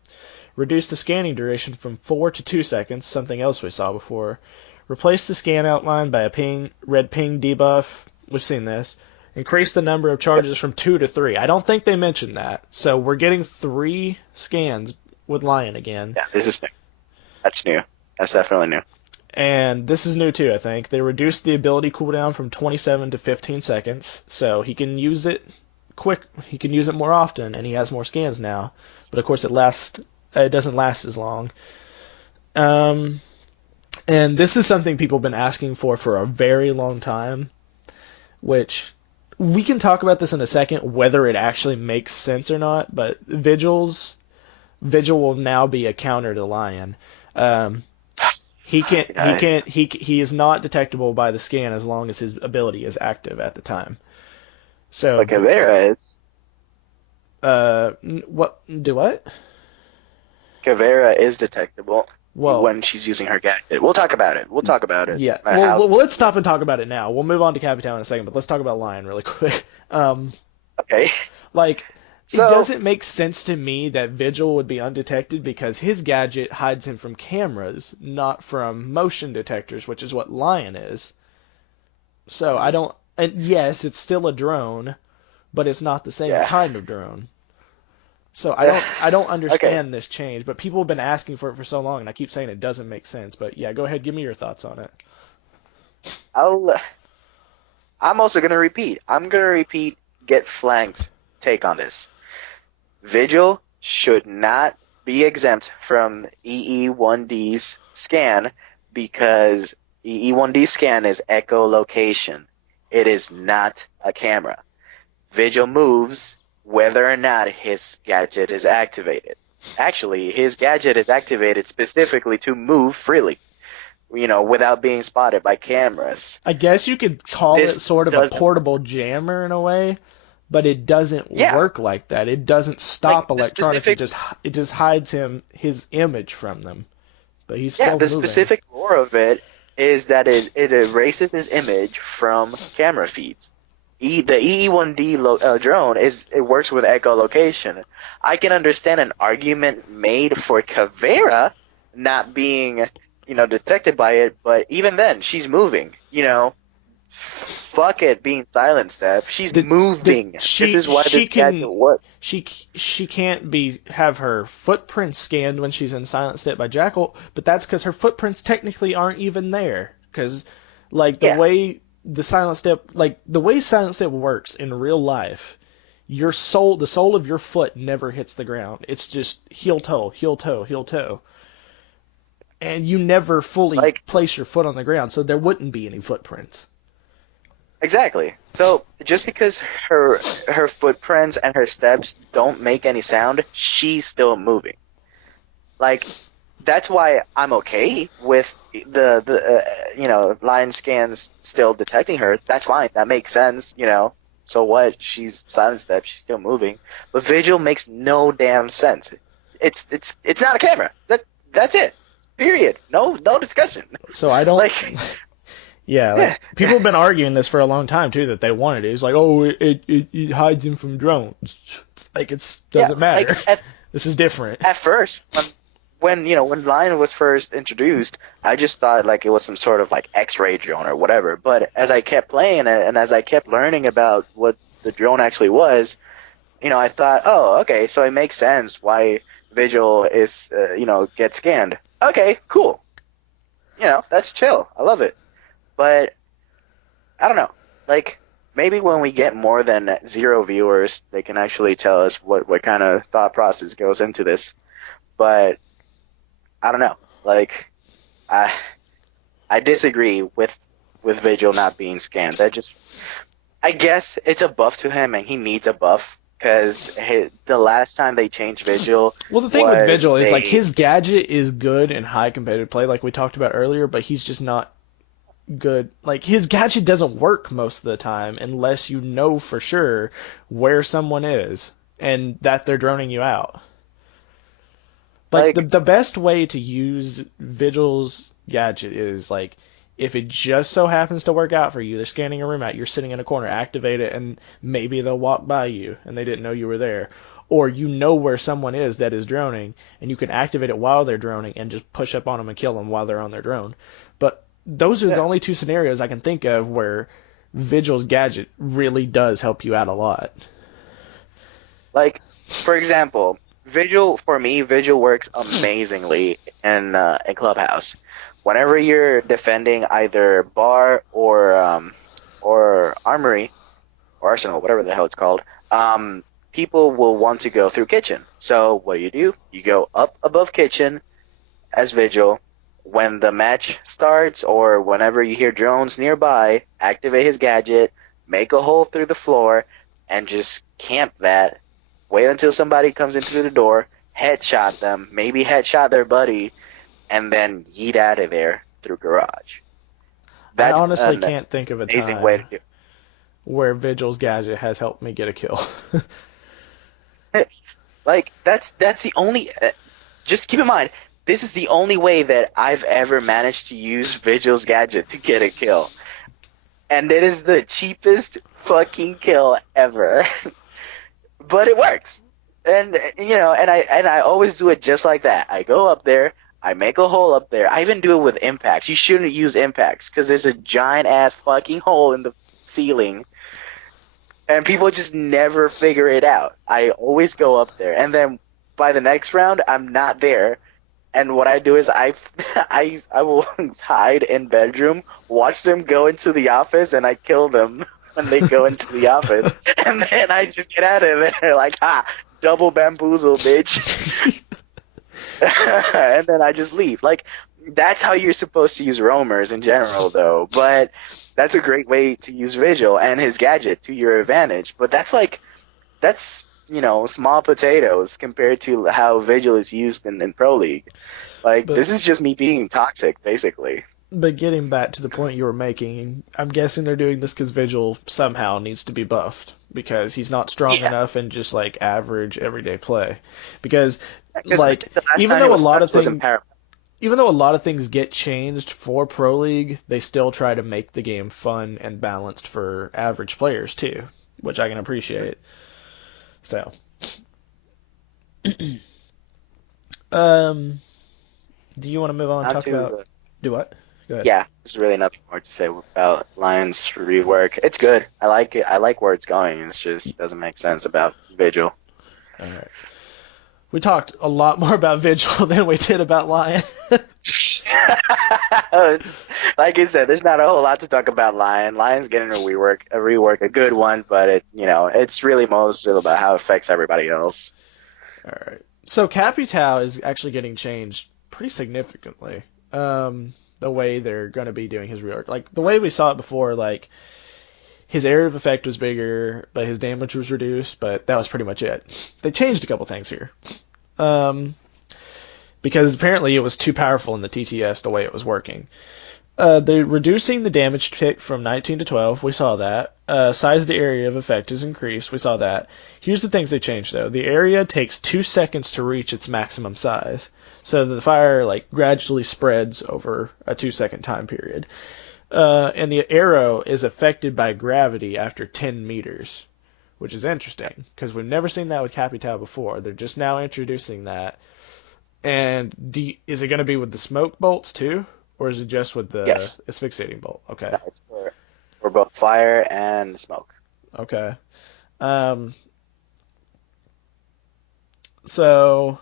Reduced the scanning duration from 4 to 2 seconds, something else we saw before. Replace the scan outline by a red ping debuff. We've seen this. Increase the number of Yep. charges from 2 to 3. I don't think they mentioned that. So we're getting 3 scans with Lion again. Yeah, this is new. That's new. That's definitely new. And this is new too, I think. They reduced the ability cooldown from 27 to 15 seconds, so he can use it quick. He can use it more often, and he has more scans now. But of course, it doesn't last as long. Um, and this is something people have been asking for a very long time, which we can talk about this in a second, whether it actually makes sense or not. But Vigil will now be a counter to Lion. Um, he can't. He Yeah, can't. He is not detectable by the scan as long as his ability is active at the time. So, like Caveira is. what do what? Caveira is detectable Well, when she's using her gadget. We'll talk about it. We'll talk about it. yeah. How? Let's stop and talk about it now. We'll move on to Capitan in a second, but let's talk about Lion really quick. Okay. Like, it So doesn't make sense to me that Vigil would be undetected because his gadget hides him from cameras, not from motion detectors, which is what Lion is. So I don't. And yes, it's still a drone, but it's not the same yeah. kind of drone. So I don't Okay. understand this change, but people have been asking for it for so long, and I keep saying it doesn't make sense. But yeah, go ahead, give me your thoughts on it. I'll. I'm also gonna repeat. I'm gonna repeat. Get flanked. Take on this. Vigil should not be exempt from EE1D's scan because EE1D scan is echolocation. It is not a camera. Vigil moves whether or not his gadget is activated. Actually, his gadget is activated specifically to move freely, without being spotted by cameras. I guess you could call it This sort of a doesn't work. portable jammer in a way, but it doesn't Yeah, work like that. It doesn't like stop the electronics. specific It just hides his image from them, but he's yeah, still the moving. specific lore of it is that it erases his image from camera feeds. The EE1D drone it works with echolocation. I can understand an argument made for Caveira not being, detected by it, but even then, she's moving. Fuck it being silent step. She's Did moving. This she is why she this gadget can works. she can't be have her footprints scanned when she's in silent state by Jackal, but that's because her footprints technically aren't even there. Because like Yeah, the way silent step works in real life, the sole of your foot never hits the ground. It's just heel toe, heel toe, heel toe, and you never fully like place your foot on the ground, so there wouldn't be any footprints. exactly. So just because her footprints and her steps don't make any sound, she's still moving. Like that's why I'm okay with the line scans still detecting her. That's fine. That makes sense. So what? She's silent step. She's still moving. But Vigil makes no damn sense. It's not a camera. That's it. Period. No discussion. So I don't. Like Yeah, yeah, like people have been arguing this for a long time too that they wanted it. It's like, oh, it hides him from drones. It's like it's yeah. doesn't matter. Like at This is different. at first when Lion was first introduced, I just thought like it was some sort of like X-ray drone or whatever. But as I kept playing and as I kept learning about what the drone actually was, I thought, oh, okay, so it makes sense why Vigil is gets scanned. Okay, cool. That's chill. I love it. But I don't know. Like maybe when we get more than 0 viewers, they can actually tell us what kind of thought process goes into this. But I don't know. Like I I disagree with Vigil not being scanned. I guess it's a buff to him, and he needs a buff because the last time they changed Vigil Well, the thing with was Vigil is like they his gadget is good in high competitive play, like we talked about earlier, but he's just not good. Like his gadget doesn't work most of the time unless you know for sure where someone is and that they're droning you out. Like the like the best way to use Vigil's gadget is like if it just so happens to work out for you, they're scanning a room out, you're sitting in a corner, activate it, and maybe they'll walk by you and they didn't know you were there. Or you know where someone is that is droning, and you can activate it while they're droning and just push up on them and kill them while they're on their drone. But those are the yeah, only two scenarios I can think of where Vigil's gadget really does help you out a lot. like for example, Vigil works amazingly in Clubhouse. Whenever you're defending either bar or armory or arsenal, whatever the hell it's called, people will want to go through kitchen. So what do? You go up above kitchen as Vigil. When the match starts or whenever you hear drones nearby, activate his gadget, make a hole through the floor, and just camp that. Wait until somebody comes in through the door, headshot them, maybe headshot their buddy, and then yeet out of there through garage. I That's honestly an can't think of a amazing way to time do where Vigil's gadget has helped me get a kill. it. Like that's the only. Just keep in mind, this is the only way that I've ever managed to use Vigil's gadget to get a kill, and it is the cheapest fucking kill ever. But it works. And I always do it just like that. I go up there, I make a hole up there. I even do it with impacts. You shouldn't use impacts because there's a giant ass fucking hole in the ceiling, and people just never figure it out. I always go up there, and then by the next round, I'm not there. And what I do is I will hide in bedroom, watch them go into the office, and I kill them when they go into the office, and then I just get out of there like double bamboozle, bitch. And then I just leave. Like That's how you're supposed to use roamers in general, though. But that's a great way to use Vigil and his gadget to your advantage. But that's small potatoes compared to how Vigil is used in Pro League. Like But this is just me being toxic, basically. but getting back to the point you were making, I'm guessing they're doing this because Vigil somehow needs to be buffed because he's not strong Yeah, enough in just like average everyday play. Because because I like think the last even time it though a was lot of touched was in things Paramount. even though a lot of things get changed for Pro League, they still try to make the game fun and balanced for average players too, which I can appreciate. So, um, do you want to move on and Not talk to about do what? Go ahead. Yeah, there's really nothing more to say about Lions rework. It's good. I like it. I like where it's going. It's just doesn't make sense about Vigil. All right. We talked a lot more about Vigil than we did about Lion. Like I said, there's not a whole lot to talk about Lion. Lion's getting a good one, but it's really mostly about how it affects everybody else. All right. So Capital is actually getting changed pretty significantly. The way they're going to be doing his reorg, like the way we saw it before, like his area of effect was bigger, but his damage was reduced. But that was pretty much it. They changed a couple things here. Um, because apparently it was too powerful in the TTS the way it was working. They're reducing the damage tick from 19 to 12. We saw that. Size of the area of effect is increased. We saw that. Here's the things they changed though. The area takes 2 seconds to reach its maximum size, so the fire like gradually spreads over a 2 second time period. And the arrow is affected by gravity after 10 meters, which is interesting because we've never seen that with Capital before. They're just now introducing that. And is it going to be with the smoke bolts too? Or is it just with the Yes, asphyxiating bolt? Okay. no, it's for both fire and smoke. Okay. Um, so,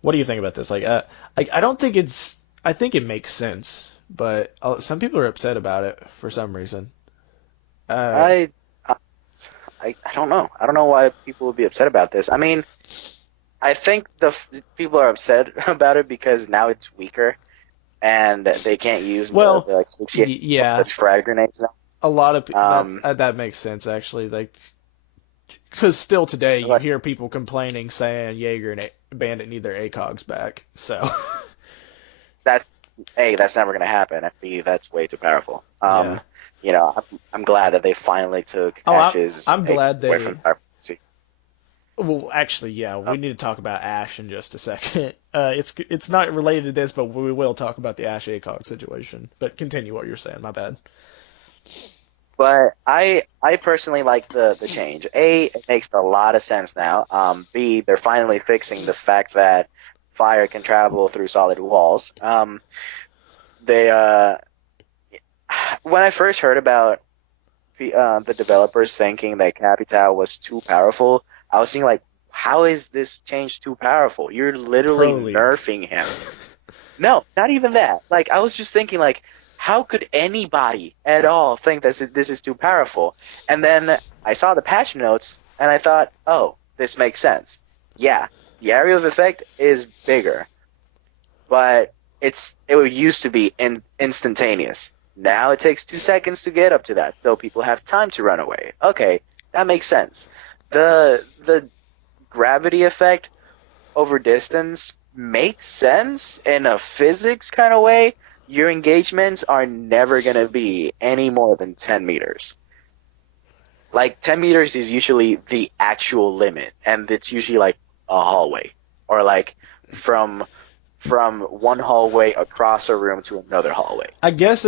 what do you think about this? Like, I don't think it's. I think it makes sense, but some people are upset about it for some reason. Uh, I, I I don't know. I don't know why people would be upset about this. I mean, I think people are upset about it because now it's weaker and they can't use well, the asphyxiate yeah, as frag grenades now. a lot of Um, that makes sense actually. Like, because still today you like hear people complaining saying Jaeger and Bandit need their ACOGs back. So, that's that's never gonna happen. And B, that's way too powerful. yeah. I'm glad that they finally took Oh, Ash's I'm A glad away from they. the power. Well, actually, yeah, Um, we need to talk about Ash in just a second. It's not related to this, but we will talk about the Ash ACOG situation. But continue what you're saying. My bad. But I personally like the change. A, it makes a lot of sense now. B, they're finally fixing the fact that fire can travel through solid walls. They When I first heard about the developers thinking that Capital was too powerful, I was thinking like, how is this change too powerful? You're literally Pro League. nerfing him. No, not even that. Like I was just thinking like how could anybody at all think this is too powerful? And then I saw the patch notes and I thought, "Oh, this makes sense." Yeah, the area of effect is bigger, but it used to be instantaneous. Now it takes 2 seconds to get up to that, so people have time to run away. Okay, that makes sense. The gravity effect over distance makes sense in a physics kind of way. Your engagements are never going to be any more than 10 meters. Like 10 meters is usually the actual limit, and it's usually like a hallway or like from one hallway across a room to another hallway.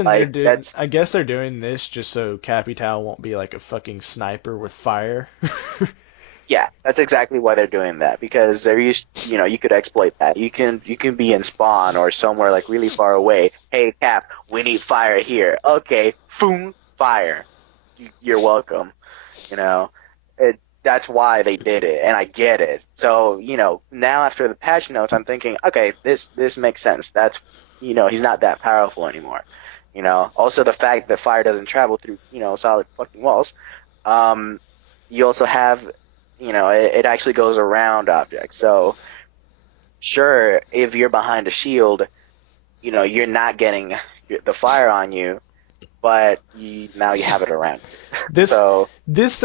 Like that's I guess they're doing this just so Capital won't be like a fucking sniper with fire. Yeah, that's exactly why they're doing that because they're used, you could exploit that. You can be in spawn or somewhere like really far away. Hey, Cap, we need fire here. Okay, boom, fire. You're welcome. You know, that's why they did it, and I get it. So, now after the patch notes, I'm thinking, okay, this makes sense. That's, he's not that powerful anymore. Also the fact that fire doesn't travel through, solid fucking walls. Um, you also have, it actually goes around objects. So sure, if you're behind a shield, you're not getting the fire on you, but now you have it around you. This So, this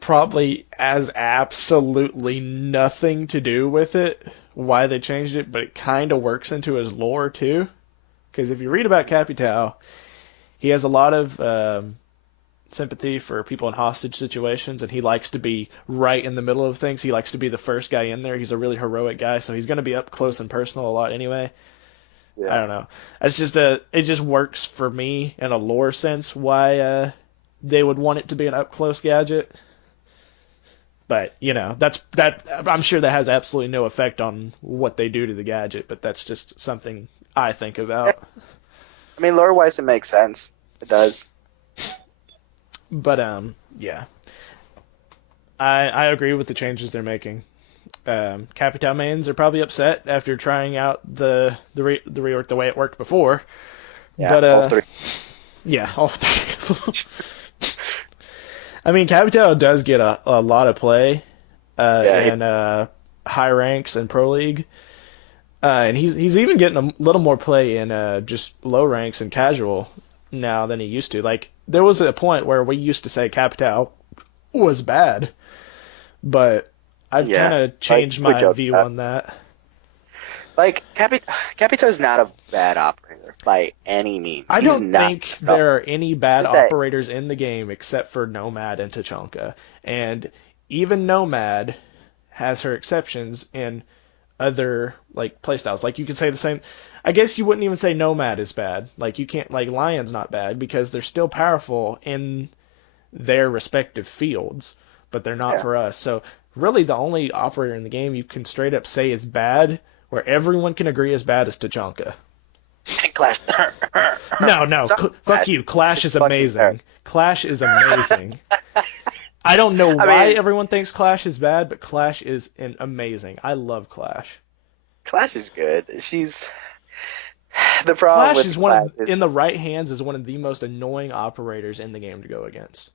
probably has absolutely nothing to do with it, why they changed it, but it kind of works into his lore too. Because if you read about Capital, he has a lot of sympathy for people in hostage situations, and he likes to be right in the middle of things. He likes to be the first guy in there. He's a really heroic guy, so he's going to be up close and personal a lot anyway. I yeah. don't know. It just works for me in a lore sense why they would want it to be an up close gadget. But that I'm sure that has absolutely no effect on what they do to the gadget. But that's just something I think about. I mean, lore-wise, it makes sense. It does. But yeah, I agree with the changes they're making. Capital mains are probably upset after trying out the rework the way it worked before. Yeah, But all three. yeah, all three. I mean, Capital does get a lot of play Yeah, in high ranks and pro league, and he's even getting a little more play in just low ranks and casual now than he used to. Like there was a point where we used to say Capital was bad, but I've kind yeah. of Like changed we my joke view about. on that. Like Capita is not a bad operator by any means. I He's don't not. think No, there are any it's bad just that. operators in the game except for Nomad and Tachanka. And even Nomad has her exceptions in other like playstyles. Like you could say the same. I guess you wouldn't even say Nomad is bad. Like you can't like Lion's not bad because they're still powerful in their respective fields, but they're not Yeah. for us. So really, the only operator in the game you can straight up say is bad, where everyone can agree is bad, is Tachanka. Clash. No, no, It's not fuck bad. you. It's Clash just is fucking nerf. amazing. Clash is amazing. I don't know I why mean, everyone thinks Clash is bad, but Clash is amazing. I love Clash. Clash is good. She's the problem Clash with is Clash is in the right hands, is one of the most annoying operators in the game to go against.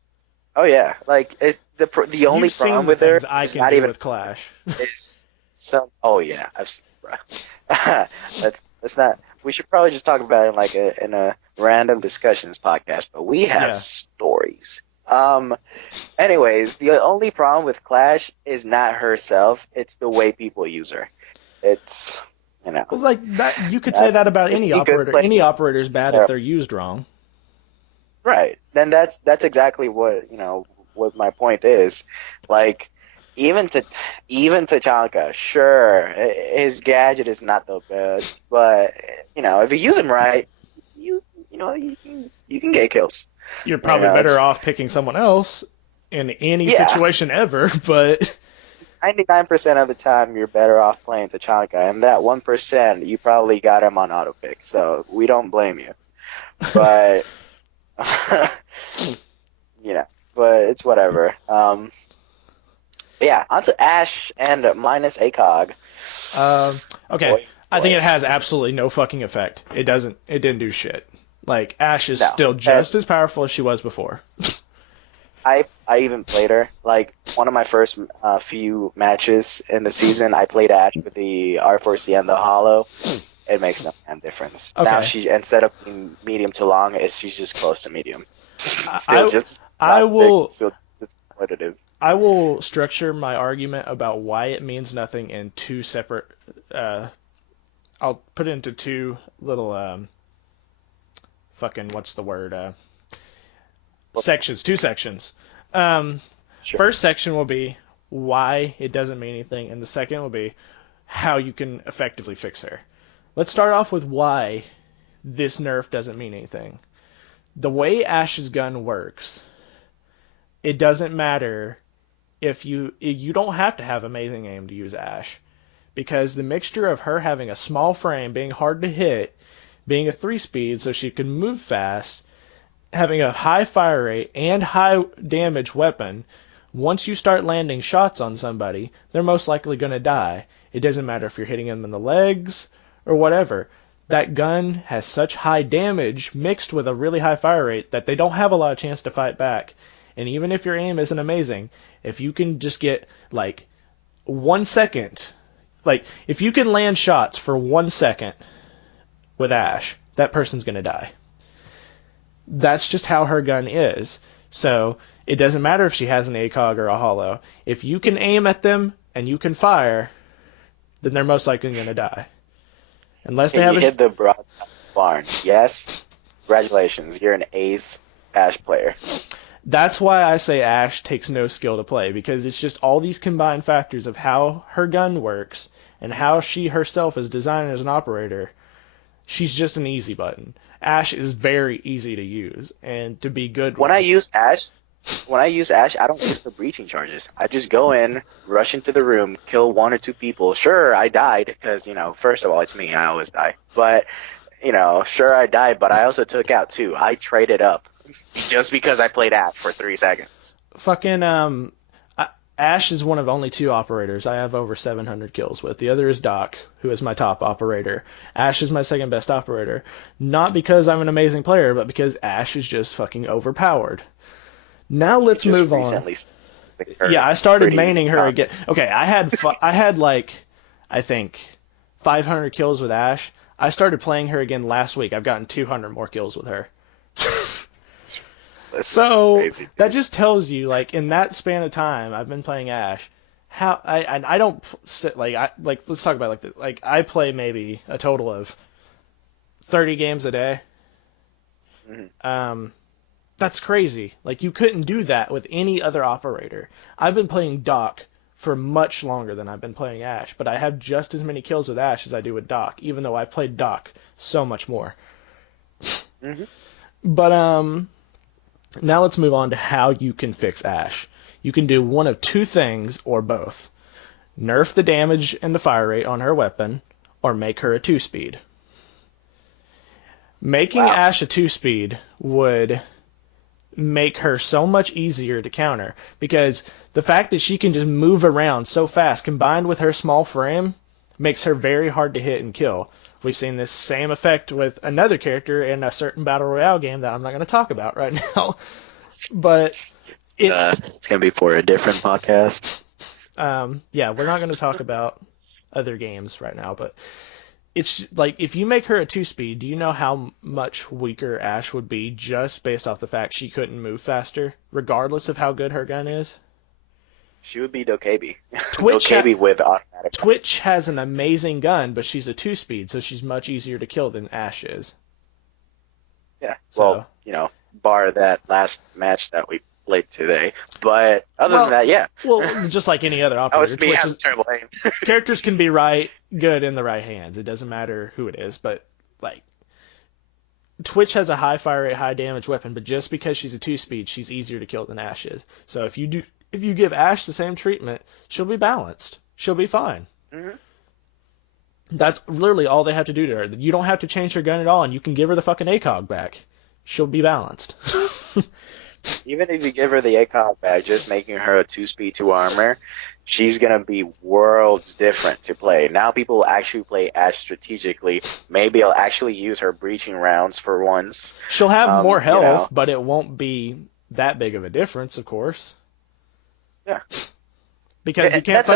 oh yeah, like it's the only You've problem seen the with her things I is can not do even with Clash. is some oh yeah, I've seen bro. That's not we should probably just talk about it in a random discussions podcast, but we have Yeah. stories. Anyways, the only problem with Clash is not herself, it's the way people use her. It's you know, Well, like that, you could say that that's about you any see good operator. play, Any operator is bad if terrible. they're used wrong. Right. Then that's exactly what my point is. Like even to Tatanka, sure, his gadget is not the best, but if you use him right, you you can get kills. You're probably better It's off picking someone else in any yeah, situation ever, but 99% of the time you're better off playing Tachanka, and that 1% you probably got him on auto pick, so we don't blame you. But you know, but it's whatever. Yeah, onto Ash and minus ACOG. Um, okay, Boy, I think boy. it has absolutely no fucking effect. It doesn't. It didn't do shit. Like Ash is No, still that just as powerful as she was before. I even played her. Like one of my first few matches in the season, I played Ash with the R4C and the Hollow. It makes no damn difference. Now Okay, she instead of being medium to long, she's just close to medium. Still I just I toxic. will Still just competitive. I will structure my argument about why it means nothing in two separate. Uh, I'll put it into two little fucking what's the word Well, sections. Two sections. Um, sure. First section will be why it doesn't mean anything, and the second will be how you can effectively fix her. Let's start off with why this nerf doesn't mean anything. The way Ash's gun works, it doesn't matter if you don't have to have amazing aim to use Ash, because the mixture of her having a small frame, being hard to hit, being a 3 speed so she can move fast, having a high fire rate and high damage weapon, once you start landing shots on somebody, they're most likely going to die. It doesn't matter if you're hitting them in the legs or whatever. That gun has such high damage mixed with a really high fire rate that they don't have a lot of chance to fight back. And even if your aim isn't amazing, if you can just get like 1 second like, if you can land shots for 1 second with Ash, that person's gonna die. That's just how her gun is. So it doesn't matter if she has an ACOG or a holo. If you can aim at them and you can fire, then they're most likely gonna die. Unless they And have you a hit the broad barn. Yes. Congratulations. You're an ace Ash player. That's why I say Ash takes no skill to play, because it's just all these combined factors of how her gun works and how she herself is designed as an operator. She's just an easy button. Ash is very easy to use and to be good When I with. use Ash, I don't use the breaching charges. I just go in, rush into the room, kill one or two people. Sure, I died because, first of all, it's me. I always die. But, sure, I died, but I also took out two. I traded up just because I played Ash for 3 seconds. Fucking Ash is one of only two operators I have over 700 kills with. The other is Doc, who is my top operator. Ash is my second best operator. Not because I'm an amazing player, but because Ash is just fucking overpowered. Now let's move on. Yeah, I started maining her again. Okay, I had like, I think, 500 kills with Ash. I started playing her again last week. I've gotten 200 more kills with her. So crazy, that just tells you, like, in that span of time I've been playing Ash, how I don't sit like let's talk about like this. Like, I play maybe a total of 30 games a day. Mm-hmm. That's crazy. Like, you couldn't do that with any other operator. I've been playing Doc for much longer than I've been playing Ash, but I have just as many kills with Ash as I do with Doc, even though I played Doc so much more. Mm-hmm. But now let's move on to how you can fix Ash. You can do one of two things, or both. Nerf the damage and the fire rate on her weapon, or make her a 2-speed. Making Wow. Ash a 2-speed would make her so much easier to counter, because the fact that she can just move around so fast, combined with her small frame, makes her very hard to hit and kill. We've seen this same effect with another character in a certain Battle Royale game that I'm not going to talk about right now. But it's going to be for a different podcast. Yeah, we're not going to talk about other games right now, but it's like, if you make her a 2-speed, do you know how much weaker Ash would be just based off the fact she couldn't move faster, regardless of how good her gun is? She would be Dokebi. Twitch, Dokebi with automatic. Twitch has an amazing gun, but she's a 2-speed, so she's much easier to kill than Ash is. Yeah. So, well, bar that last match that we played today. But other than that, yeah. Well, just like any other operator, That was me having terrible aim. Characters can be good in the right hands. It doesn't matter who it is, but like, Twitch has a high fire rate, high damage weapon, but just because she's a 2-speed, she's easier to kill than Ash is. So if you give Ash the same treatment, she'll be balanced. She'll be fine. Mm-hmm. That's literally all they have to do to her. You don't have to change her gun at all, and you can give her the fucking ACOG back. She'll be balanced. Even if you give her the ACOG back, just making her a 2-speed, 2 armor, she's going to be worlds different to play. Now people will actually play Ash strategically. Maybe I'll actually use her breaching rounds for once. She'll have more health, but it won't be that big of a difference, of course. Yeah. Because you can't.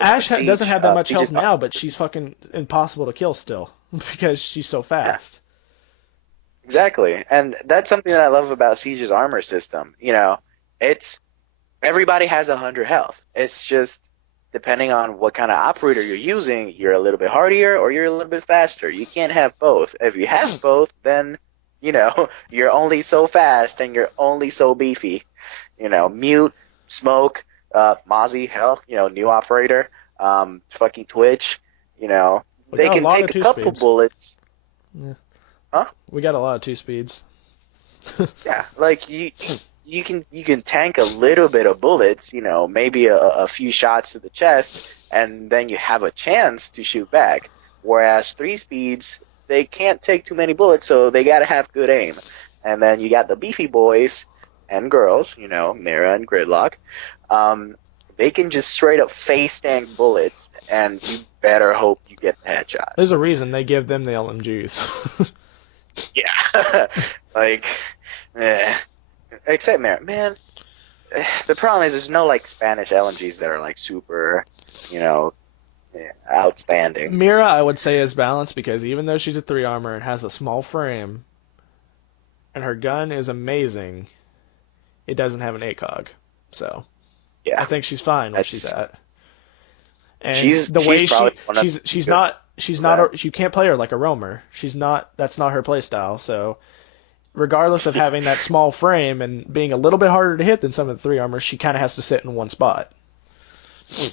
Ash doesn't have that much health now, but she's fucking impossible to kill still because she's so fast. Yeah. Exactly, and that's something that I love about Siege's armor system. It's everybody has 100 health. It's just depending on what kind of operator you're using, you're a little bit hardier or you're a little bit faster. You can't have both. If you have both, then you're only so fast and you're only so beefy. Mute, Smoke, Mozzie, hell, new operator, fucking Twitch, they can take a couple bullets. Yeah. Huh? We got a lot of 2-speeds. Yeah, like you can tank a little bit of bullets, maybe a few shots to the chest, and then you have a chance to shoot back. Whereas 3-speeds, they can't take too many bullets, so they gotta have good aim. And then you got the beefy boys and girls, Mira and Gridlock. They can just straight up face tank bullets, and you better hope you get the headshot. There's a reason they give them the LMGs. Yeah, except Mira, man. The problem is there's no Spanish LMGs that are super, Outstanding. Mira, I would say, is balanced because even though she's a 3 armor and has a small frame, and her gun is amazing, it doesn't have an ACOG. So I Yeah, think she's fine where she's that's at. And she's the she's way probably one of the she's good not she's for not that. you can't play her like a roamer. She's not That's not her play style. So regardless of Yeah, having that small frame and being a little bit harder to hit than some of the 3 armors, she kind of has to sit in one spot.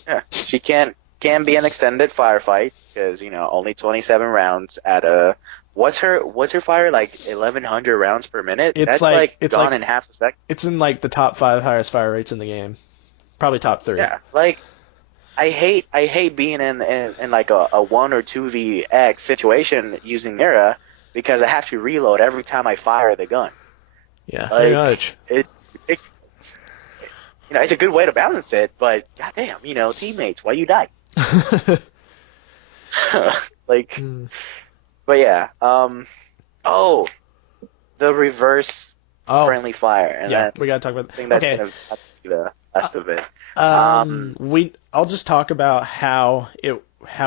yeah. She can be an extended firefight because only 27 rounds at a what's her fire like 1100 rounds per minute? It's That's like like gone in half a second. it's in like the top 5 highest fire rates in the game, probably top 3. Yeah, like I hate being in like a 1 or 2 v X situation using Mira because I have to reload every time I fire the gun. Yeah, pretty Like much. it's ridiculous. It's a good way to balance it, but goddamn, teammates, why you die? Like, Hmm. but yeah. Oh, the reverse Oh, friendly fire, and yeah, then we gotta talk about. I think that's Okay, gonna have to be the uh, last of it. Um, I'll just talk about how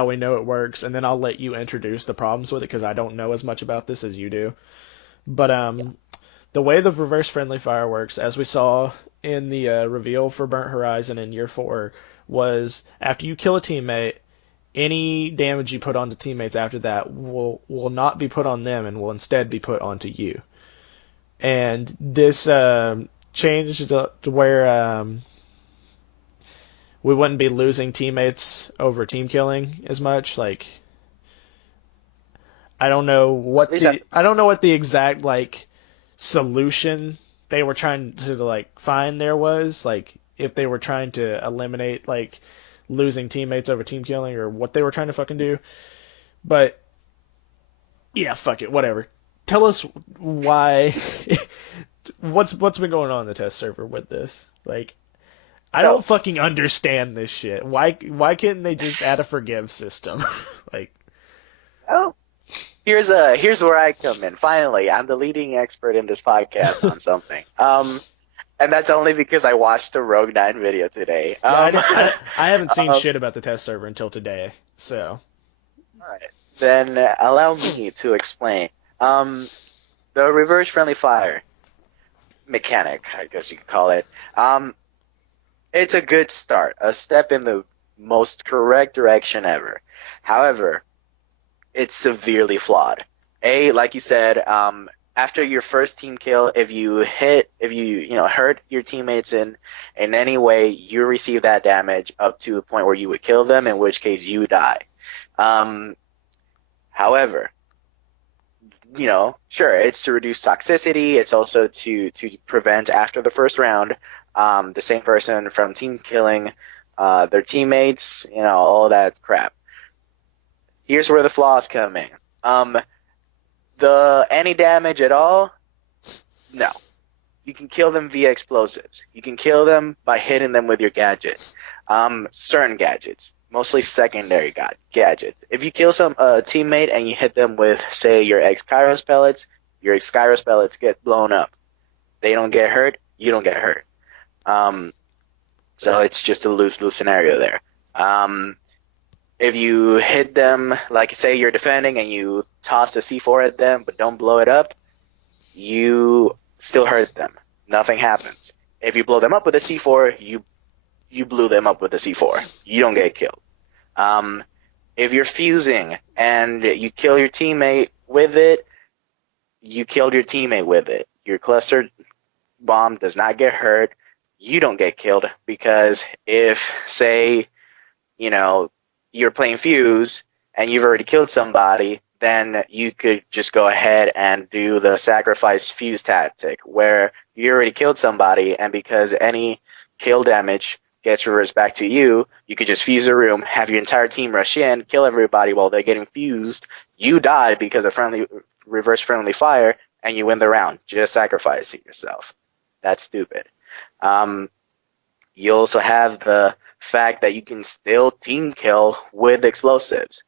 we know it works, and then I'll let you introduce the problems with it because I don't know as much about this as you do. But yeah, the way the reverse friendly fire works, as we saw in the reveal for Burnt Horizon in year 4, was after you kill a teammate, any damage you put onto teammates after that will not be put on them and will instead be put onto you. And this changed to where we wouldn't be losing teammates over team killing as much. Like at least I, I don't know what the exact like solution they were trying to like find there was, like if they were trying to eliminate like losing teammates over team killing or what they were trying to fucking do. But yeah, fuck it, whatever. Tell us why what's been going on in the test server with this? Like I don't so fucking understand this shit. Why couldn't they just add a forgive system? Like well, here's where I come in. Finally, I'm the leading expert in this podcast on something. And that's only because I watched the Rogue Nine video today. yeah, I haven't seen Um, shit about the test server until today. So all right, then allow me to explain. Um, the reverse friendly fire mechanic, I guess you could call it. Um, it's a good start, a step in the most correct direction ever. However, it's severely flawed. Like you said, after your first team kill, if you hurt your teammates in any way, you receive that damage up to the point where you would kill them, in which case you die. Um, however, sure, it's to reduce toxicity. It's also to prevent after the first round, the same person from team killing their teammates, all that crap. Here's where the flaws come in. The any damage at all? No. You can kill them via explosives. You can kill them by hitting them with your gadget. Certain gadgets, mostly secondary gadgets. If you kill some teammate and you hit them with, say, your ex Kairos pellets get blown up. They don't get hurt. You don't get hurt. Um, so it's just a lose-lose scenario there. Um, if you hit them, like say you're defending and you toss the C4 at them but don't blow it up, you still hurt them. Nothing happens. If you blow them up with a C4, you blew them up with a C4. You don't get killed. Um, if you're fusing and you kill your teammate with it, you killed your teammate with it. Your cluster bomb does not get hurt. You don't get killed because if, say, you know, you're playing Fuse and you've already killed somebody, then you could just go ahead and do the sacrifice Fuse tactic where you already killed somebody, and because any kill damage gets reversed back to you, you could just fuse a room, have your entire team rush in, kill everybody while they're getting fused. You die because of reverse friendly fire, and you win the round, just sacrificing yourself. That's stupid. Um, you also have the fact that you can still team kill with explosives.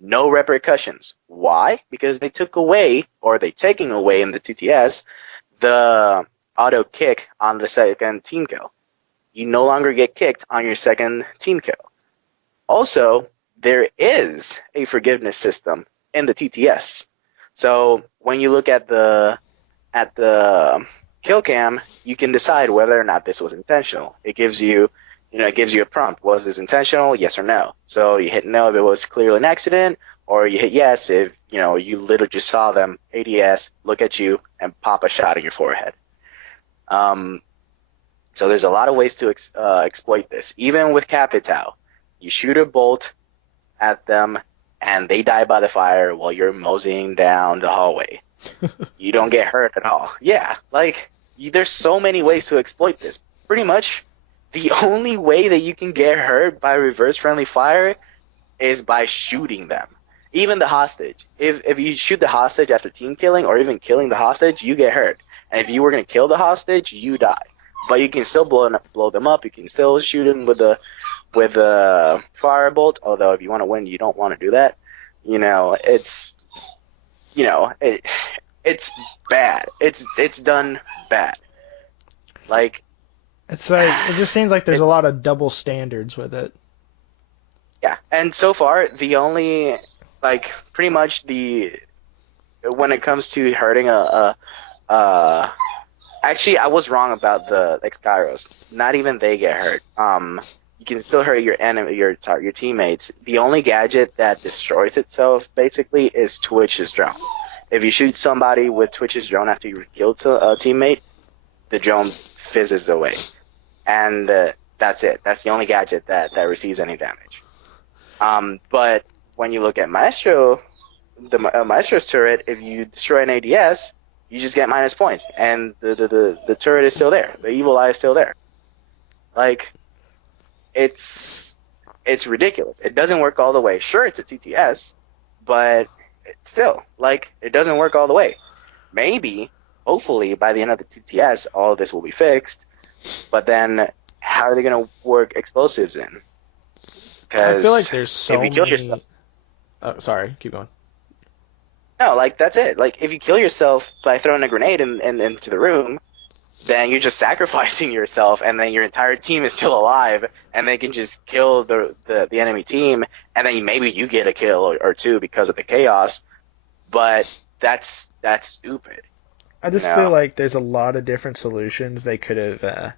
No repercussions. Why? Because they took away, or they taking away in the TTS, the auto kick on the second team kill. You no longer get kicked on your second team kill. Also, there is a forgiveness system in the TTS. So when you look at the kill cam, you can decide whether or not this was intentional. It gives you a prompt. Was this intentional? Yes or no. So you hit no if it was clearly an accident, or you hit yes if, you literally just saw them ADS, look at you, and pop a shot in your forehead. Um, so there's a lot of ways to exploit this. Even with Capital, you shoot a bolt at them, and they die by the fire while you're moseying down the hallway. You don't get hurt at all. Yeah, like there's so many ways to exploit this. Pretty much, the only way that you can get hurt by reverse friendly fire is by shooting them. Even the hostage. If you shoot the hostage after team killing or even killing the hostage, you get hurt. And if you were gonna kill the hostage, you die. But you can still blow them up. You can still shoot them with the firebolt. Although if you want to win, you don't want to do that. It's it's bad. It's done bad. Like It's like it just seems like there's a lot of double standards with it. yeah, and so far the only pretty much the when it comes to hurting a actually I was wrong about the Skyros. Not even they get hurt. You can still hurt your enemy, your teammates. The only gadget that destroys itself basically is Twitch's drone. If you shoot somebody with Twitch's drone after you've killed a teammate, the drone fizzes away, and that's it. That's the only gadget that receives any damage. But when you look at Maestro, the Maestro's turret, if you destroy an ADS, you just get minus points, and the turret is still there. The evil eye is still there. Like, it's ridiculous. It doesn't work all the way. Sure, it's a TTS, but still, it doesn't work all the way. Maybe, hopefully, by the end of the TTS, all of this will be fixed. But then, how are they going to work explosives in? I feel like there's so if you kill many. yourself, Oh, sorry, keep going. no, that's it. If you kill yourself by throwing a grenade into the room, then you're just sacrificing yourself, and then your entire team is still alive, and they can just kill the enemy team, and then maybe you get a kill or two because of the chaos. But that's stupid. I just feel like there's a lot of different solutions they could have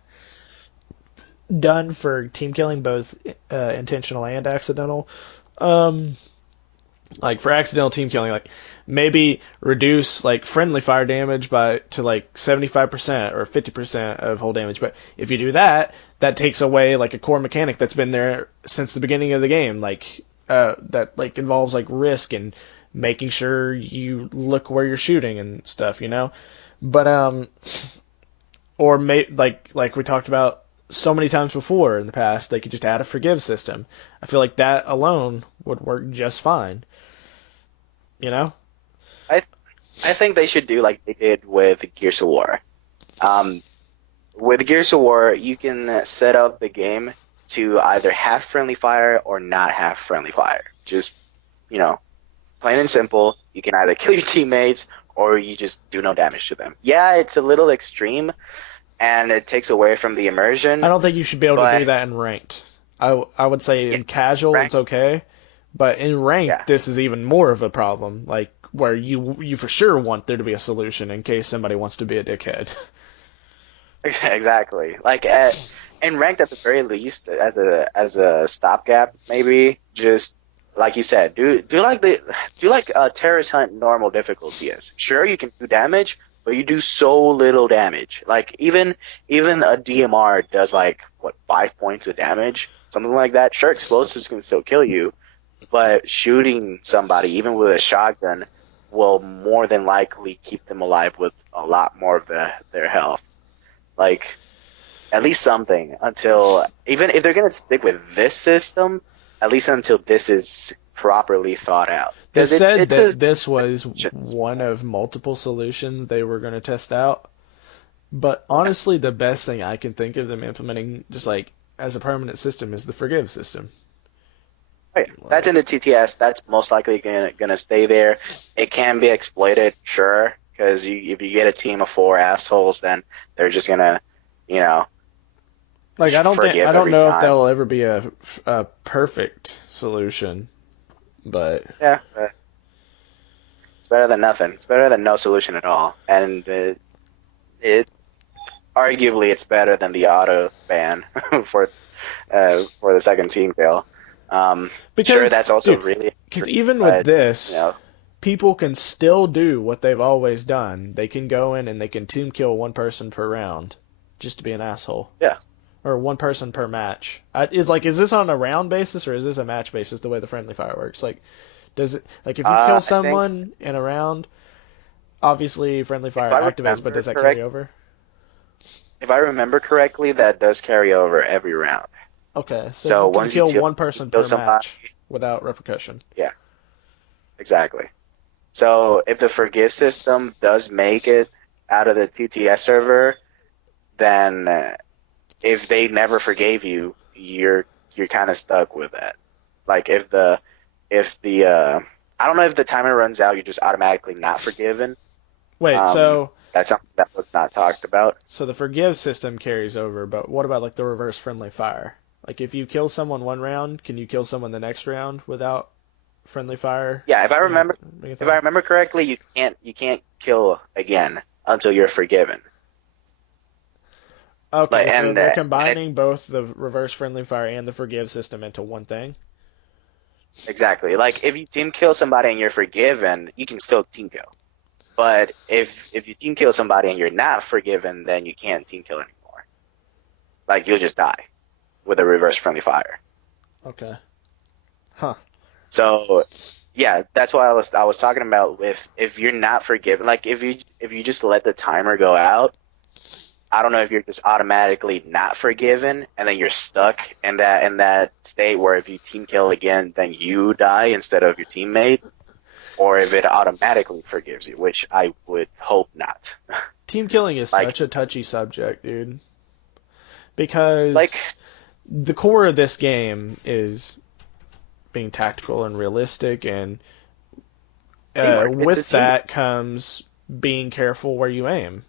done for team killing, both intentional and accidental. Like for accidental team killing, maybe reduce friendly fire damage to 75% or 50% of whole damage. But if you do that, that takes away a core mechanic that's been there since the beginning of the game, that involves risk and making sure you look where you're shooting and stuff, But or like we talked about so many times before in the past, they could just add a forgive system. I feel like that alone would work just fine. I I think they should do like they did with Gears of War. Um, with Gears of War, you can set up the game to either have friendly fire or not have friendly fire. Just, you know, plain and simple. You can either kill your teammates or you just do no damage to them. Yeah, it's a little extreme and it takes away from the immersion. I don't think you should be able to do that in ranked. I would say in casual ranked, it's okay, but in ranked yeah. this is even more of a problem. Where you for sure want there to be a solution in case somebody wants to be a dickhead. Exactly. In ranked at the very least, as a stopgap, maybe just like you said, do like Terrorist Hunt normal difficulty is. Sure, you can do damage, but you do so little damage. Even a DMR does 5 points of damage, something like that. Sure, explosives can still kill you, but shooting somebody even with a shotgun will more than likely keep them alive with a lot more of their health. At least something until, even if they're going to stick with this system, at least until this is properly thought out. They said that this was one of multiple solutions they were going to test out. But honestly, the best thing I can think of them implementing just as a permanent system is the forgive system. Right. That's in the TTS. That's most likely gonna stay there. It can be exploited, sure, because if you get a team of 4 assholes, then they're just gonna, you know, Like I forgive don't every know if that time. will ever be a perfect solution, but Yeah, it's better than nothing. It's better than no solution at all. And it arguably it's better than the auto ban for the second team kill. Sure, because that's also dude, really because extreme, even with but you this, know, people can still do what they've always done. They can go in and they can team kill one person per round, just to be an asshole, yeah. or one person per match. Is this on a round basis or is this a match basis? The way the friendly fire works, like does it like if you kill I think someone in a round, obviously friendly if fire I activates, but remember does that carry correct, over? if I remember correctly, that does carry over every round. Okay, so So you can once you kill one person kill per somebody, match without repercussion. yeah, exactly. So if the forgive system does make it out of the TTS server, then if they never forgave you, you're kind of stuck with that. Like if the I don't know if the timer runs out, you're just automatically not forgiven. Wait, That's something that was not talked about. so the forgive system carries over, but what about like the reverse friendly fire? Like if you kill someone one round, can you kill someone the next round without friendly fire Yeah, being a if I thing? remember correctly, you can't kill again until you're forgiven. Like Okay, so they're and combining it's both the reverse friendly fire and the forgive system into one thing. exactly like if you team kill somebody and you're forgiven, you can still team kill. But if you team kill somebody and you're not forgiven, then you can't team kill anymore. Like you'll just die with a reverse friendly fire. Okay. Huh. So yeah, that's why I was talking about if you're not forgiven, like if you just let the timer go out, I don't know if you're just automatically not forgiven and then you're stuck in that state where if you team kill again, then you die instead of your teammate, or if it automatically forgives you, which I would hope not. Team killing is Like such a touchy subject, dude. like Because the core of this game is being tactical and realistic, and teamwork. It's a with teamwork. that comes being careful where you aim.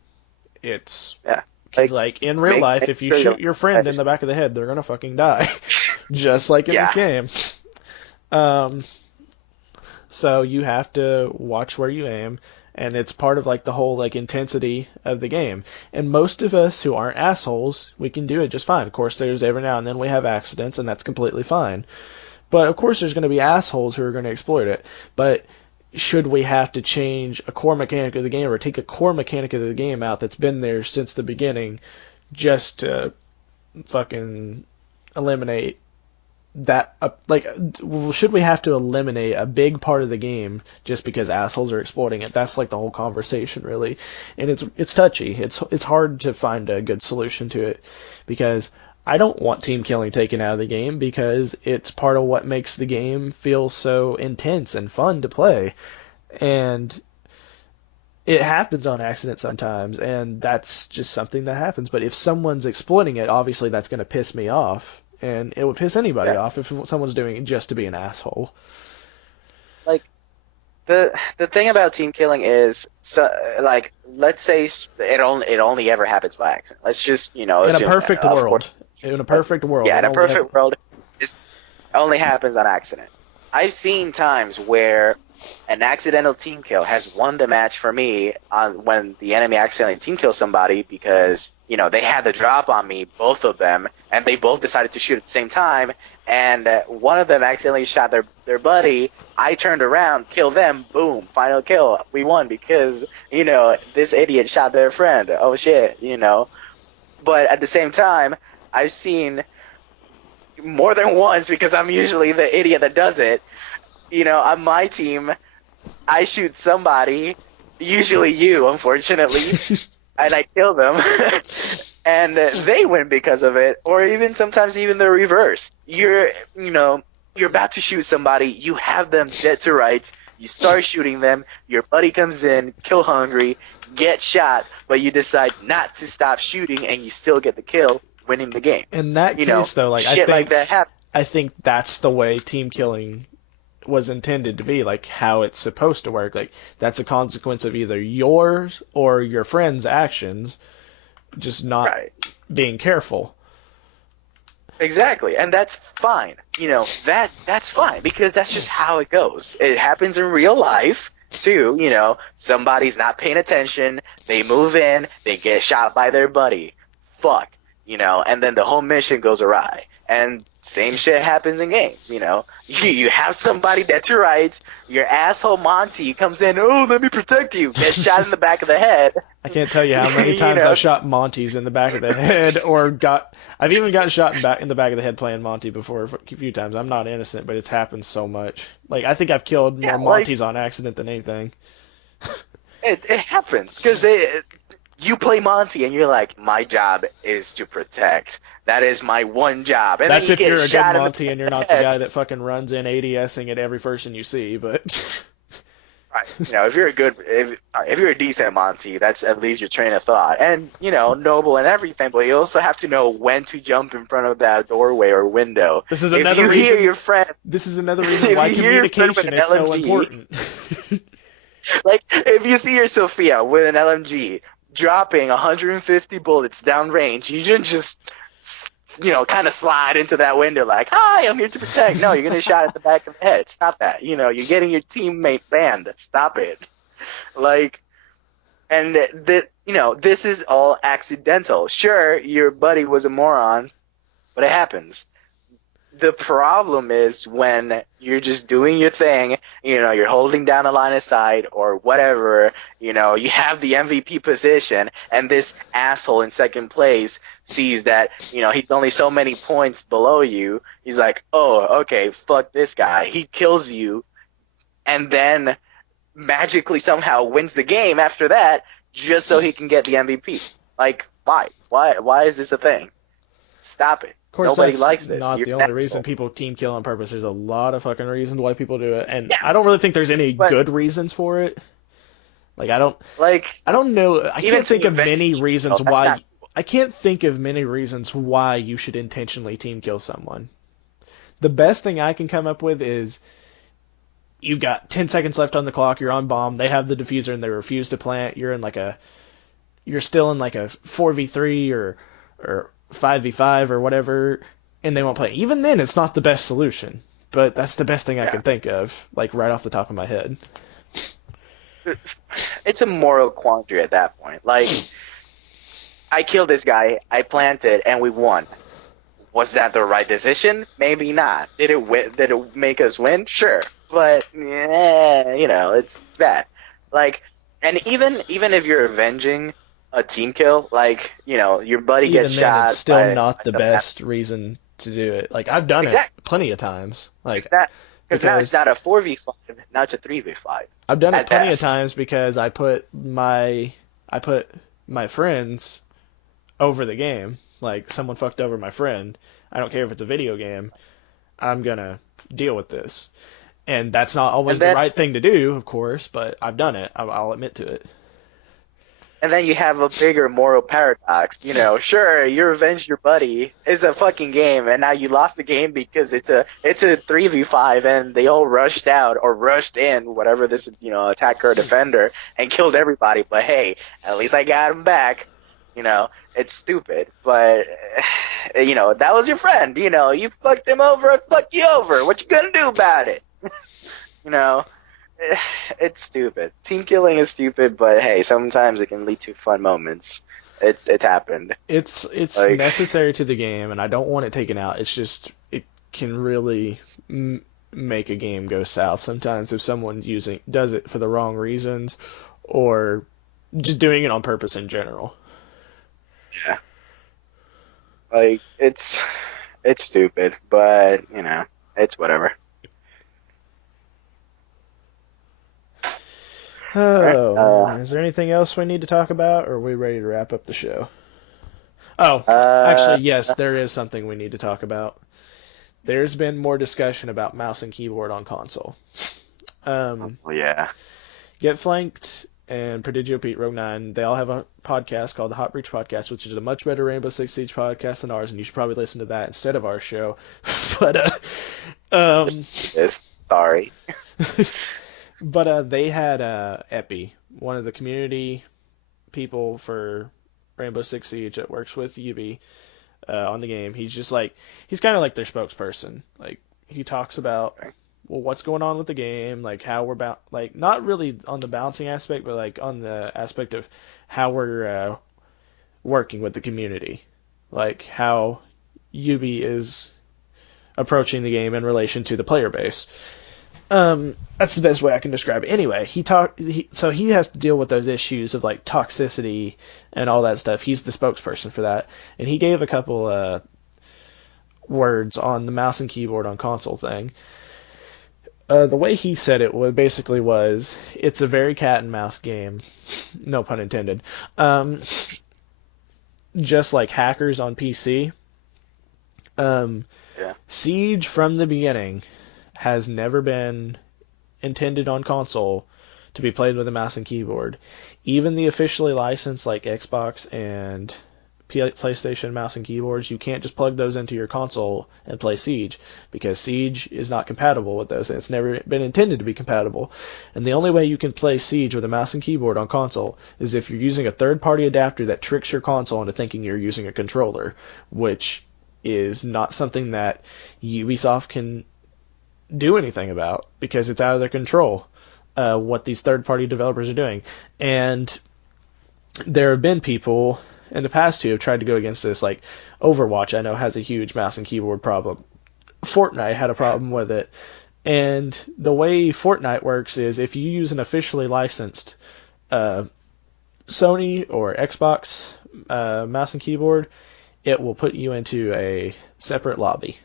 It's Yeah. because, Like like, in real make life, make if you sure you shoot don't your friend in practice. the back of the head, they're gonna fucking die, just like in this Yeah. game. Um, so you have to watch where you aim, and it's part of like the whole like intensity of the game. And most of us who aren't assholes, we can do it just fine. Of course, there's every now and then we have accidents, and that's completely fine. But of course, there's going to be assholes who are going to exploit it. But should we have to change a core mechanic of the game or take a core mechanic of the game out that's been there since the beginning just to fucking eliminate that should we have to eliminate a big part of the game just because assholes are exploiting it? That's like the whole conversation, really. And it's touchy. It's hard to find a good solution to it because I don't want team killing taken out of the game because it's part of what makes the game feel so intense and fun to play. And it happens on accident sometimes, and that's just something that happens. But if someone's exploiting it, obviously that's going to piss me off, and it would piss anybody Yeah. off if someone's doing it just to be an asshole. Like the thing about team killing is so like let's say it only ever happens by accident. Let's just In a assume that. perfect Of world, course, in a uh, perfect world, yeah, it in a only perfect world, this only happens on accident. I've seen times where an accidental team kill has won the match for me on when the enemy accidentally team kills somebody because they had the drop on me, both of them, and they both decided to shoot at the same time, and one of them accidentally shot their buddy. I turned around, kill them, boom, final kill. We won because this idiot shot their friend. Oh shit. But at the same time, I've seen more than once because I'm usually the idiot that does it. On my team, I shoot somebody, usually you, unfortunately, and I kill them, and they win because of it, or even sometimes even the reverse. You're about to shoot somebody, you have them dead to rights, you start shooting them, your buddy comes in, kill hungry, get shot, but you decide not to stop shooting, and you still get the kill, winning the game. in that You know, case though, like shit like that happens. I think that's the way team killing was intended to be, like how it's supposed to work. Like that's a consequence of either yours or your friend's actions, just not Right. being careful. Exactly, and that's fine. That's fine because that's just how it goes. It happens in real life too. Somebody's not paying attention. They move in, they get shot by their buddy. Fuck. And then the whole mission goes awry. And same shit happens in games. You have somebody that's right. Your asshole Monty comes in. Oh, let me protect you. Gets shot in the back of the head. I can't tell you how many you times know, I've shot Monty's in the back of the head, or I've even gotten shot in the back of the head playing Monty before a few times. I'm not innocent, but it's happened so much. Like, I think I've killed yeah, more like Monty's on accident than anything. it happens because you play Monty and you're like, my job is to protect. That is my one job. And then That's you if get you're a good shot in the Monty and you're back of not the the head. guy that fucking runs in ADSing at every person you see, but Right. If you're a decent Monty, that's at least your train of thought. And, noble and everything, but you also have to know when to jump in front of that doorway or window. this is If another you hear reason your friend, this is another reason if why you hear your friend with communication an is so LMG, important. like if you see your Sophia with an LMG dropping 150 bullets downrange, you shouldn't just kind of slide into that window like, "Hi, I'm here to protect." No, you're gonna shot at the back of the head. Stop that. You're getting your teammate banned. Stop it. Like, and this is all accidental. Sure, your buddy was a moron, but it happens. The problem is when you're just doing your thing, you're holding down a line of sight or whatever, you have the MVP position, and this asshole in second place sees that, he's only so many points below you. He's like, oh, okay, fuck this guy. He kills you, and then magically somehow wins the game after that just so he can get the MVP. Like, why? Why is this a thing? Stop it. Of course, Nobody that's likes this. not You're the an only reason asshole. people team kill on purpose. There's a lot of fucking reasons why people do it, and Yeah, I don't really think there's any but good reasons for it. Like, like I don't know. I even can't to think of avenge many a team reasons kill, that's why. not cool. I can't think of many reasons why you should intentionally team kill someone. The best thing I can come up with is you've got 10 seconds left on the clock. You're on bomb. They have the diffuser and they refuse to plant. You're still in like a 4v3 or 5v5 or whatever, and they won't play. Even then, it's not the best solution. But that's the best thing I Yeah, can think of, like right off the top of my head. it's a moral quandary at that point. Like, I killed this guy, I planted, and we won. Was that the right decision? Maybe not. Did it win? Did it make us win? Sure, but it's bad. Like, and even if you're avenging a team kill, like your buddy gets Even then, it's shot still by not the some ass. best reason to do it. Like I've done it Exactly. plenty of times. It's Like not because now it's because not a 4v5, now it's a 3v5 I've done it at plenty of best. times because I put my friends over the game. Like someone fucked over my friend. I don't care if it's a video game. I'm gonna deal with this. And that's not And always the then right thing to do, of course, but I've done it. I'll admit to it. And then you have a bigger moral paradox. Sure, you revenge your buddy. It's a fucking game, and now you lost the game because it's a 3v5, and they all rushed out or rushed in, whatever this attacker or defender, and killed everybody. But hey, at least I got him back. It's stupid, but that was your friend. You fucked him over, I fucked you over. What you gonna do about it? You know. It's stupid. Team killing is stupid, but hey, sometimes it can lead to fun moments. It's happened. It's Like, necessary to the game, and I don't want it taken out. It's just it can really make a game go south sometimes if someone does it for the wrong reasons, or just doing it on purpose in general. yeah, like it's stupid, but it's whatever. All right. Oh man, is there anything else we need to talk about, or are we ready to wrap up the show? Oh, Uh, actually, yes, there is something we need to talk about. There's been more discussion about mouse and keyboard on console. Um, well, yeah. Get Flanked and Prodigio Pete Rogue 9, they all have a podcast called the Hot Breach Podcast, which is a much better Rainbow Six Siege podcast than ours, and you should probably listen to that instead of our show. but um, Sorry. they had Epi, one of the community people for Rainbow Six Siege that works with UB. on the game. He's kind of like their spokesperson. Like he talks about Okay. well what's going on with the game, like how we're like not really on the balancing aspect, but like on the aspect of how we're working with the community, like how Yubi is approaching the game in relation to the player base. That's the best way I can describe it. Anyway, so he has to deal with those issues of like toxicity and all that stuff. He's the spokesperson for that, and he gave a couple words on the mouse and keyboard on console thing. The way he said it basically was, it's a very cat and mouse game, no pun intended. Um, just like hackers on PC. Um, Yeah. Siege from the beginning has never been intended on console to be played with a mouse and keyboard. Even the officially licensed like Xbox and PlayStation mouse and keyboards, you can't just plug those into your console and play Siege because Siege is not compatible with those. It's never been intended to be compatible. And the only way you can play Siege with a mouse and keyboard on console is if you're using a third-party adapter that tricks your console into thinking you're using a controller, which is not something that Ubisoft can do anything about because it's out of their control what these third party developers are doing. And there have been people in the past who have tried to go against this, like Overwatch, I know, has a huge mouse and keyboard problem. Fortnite had a problem with it. And the way Fortnite works is if you use an officially licensed uh, Sony or Xbox mouse and keyboard, it will put you into a separate lobby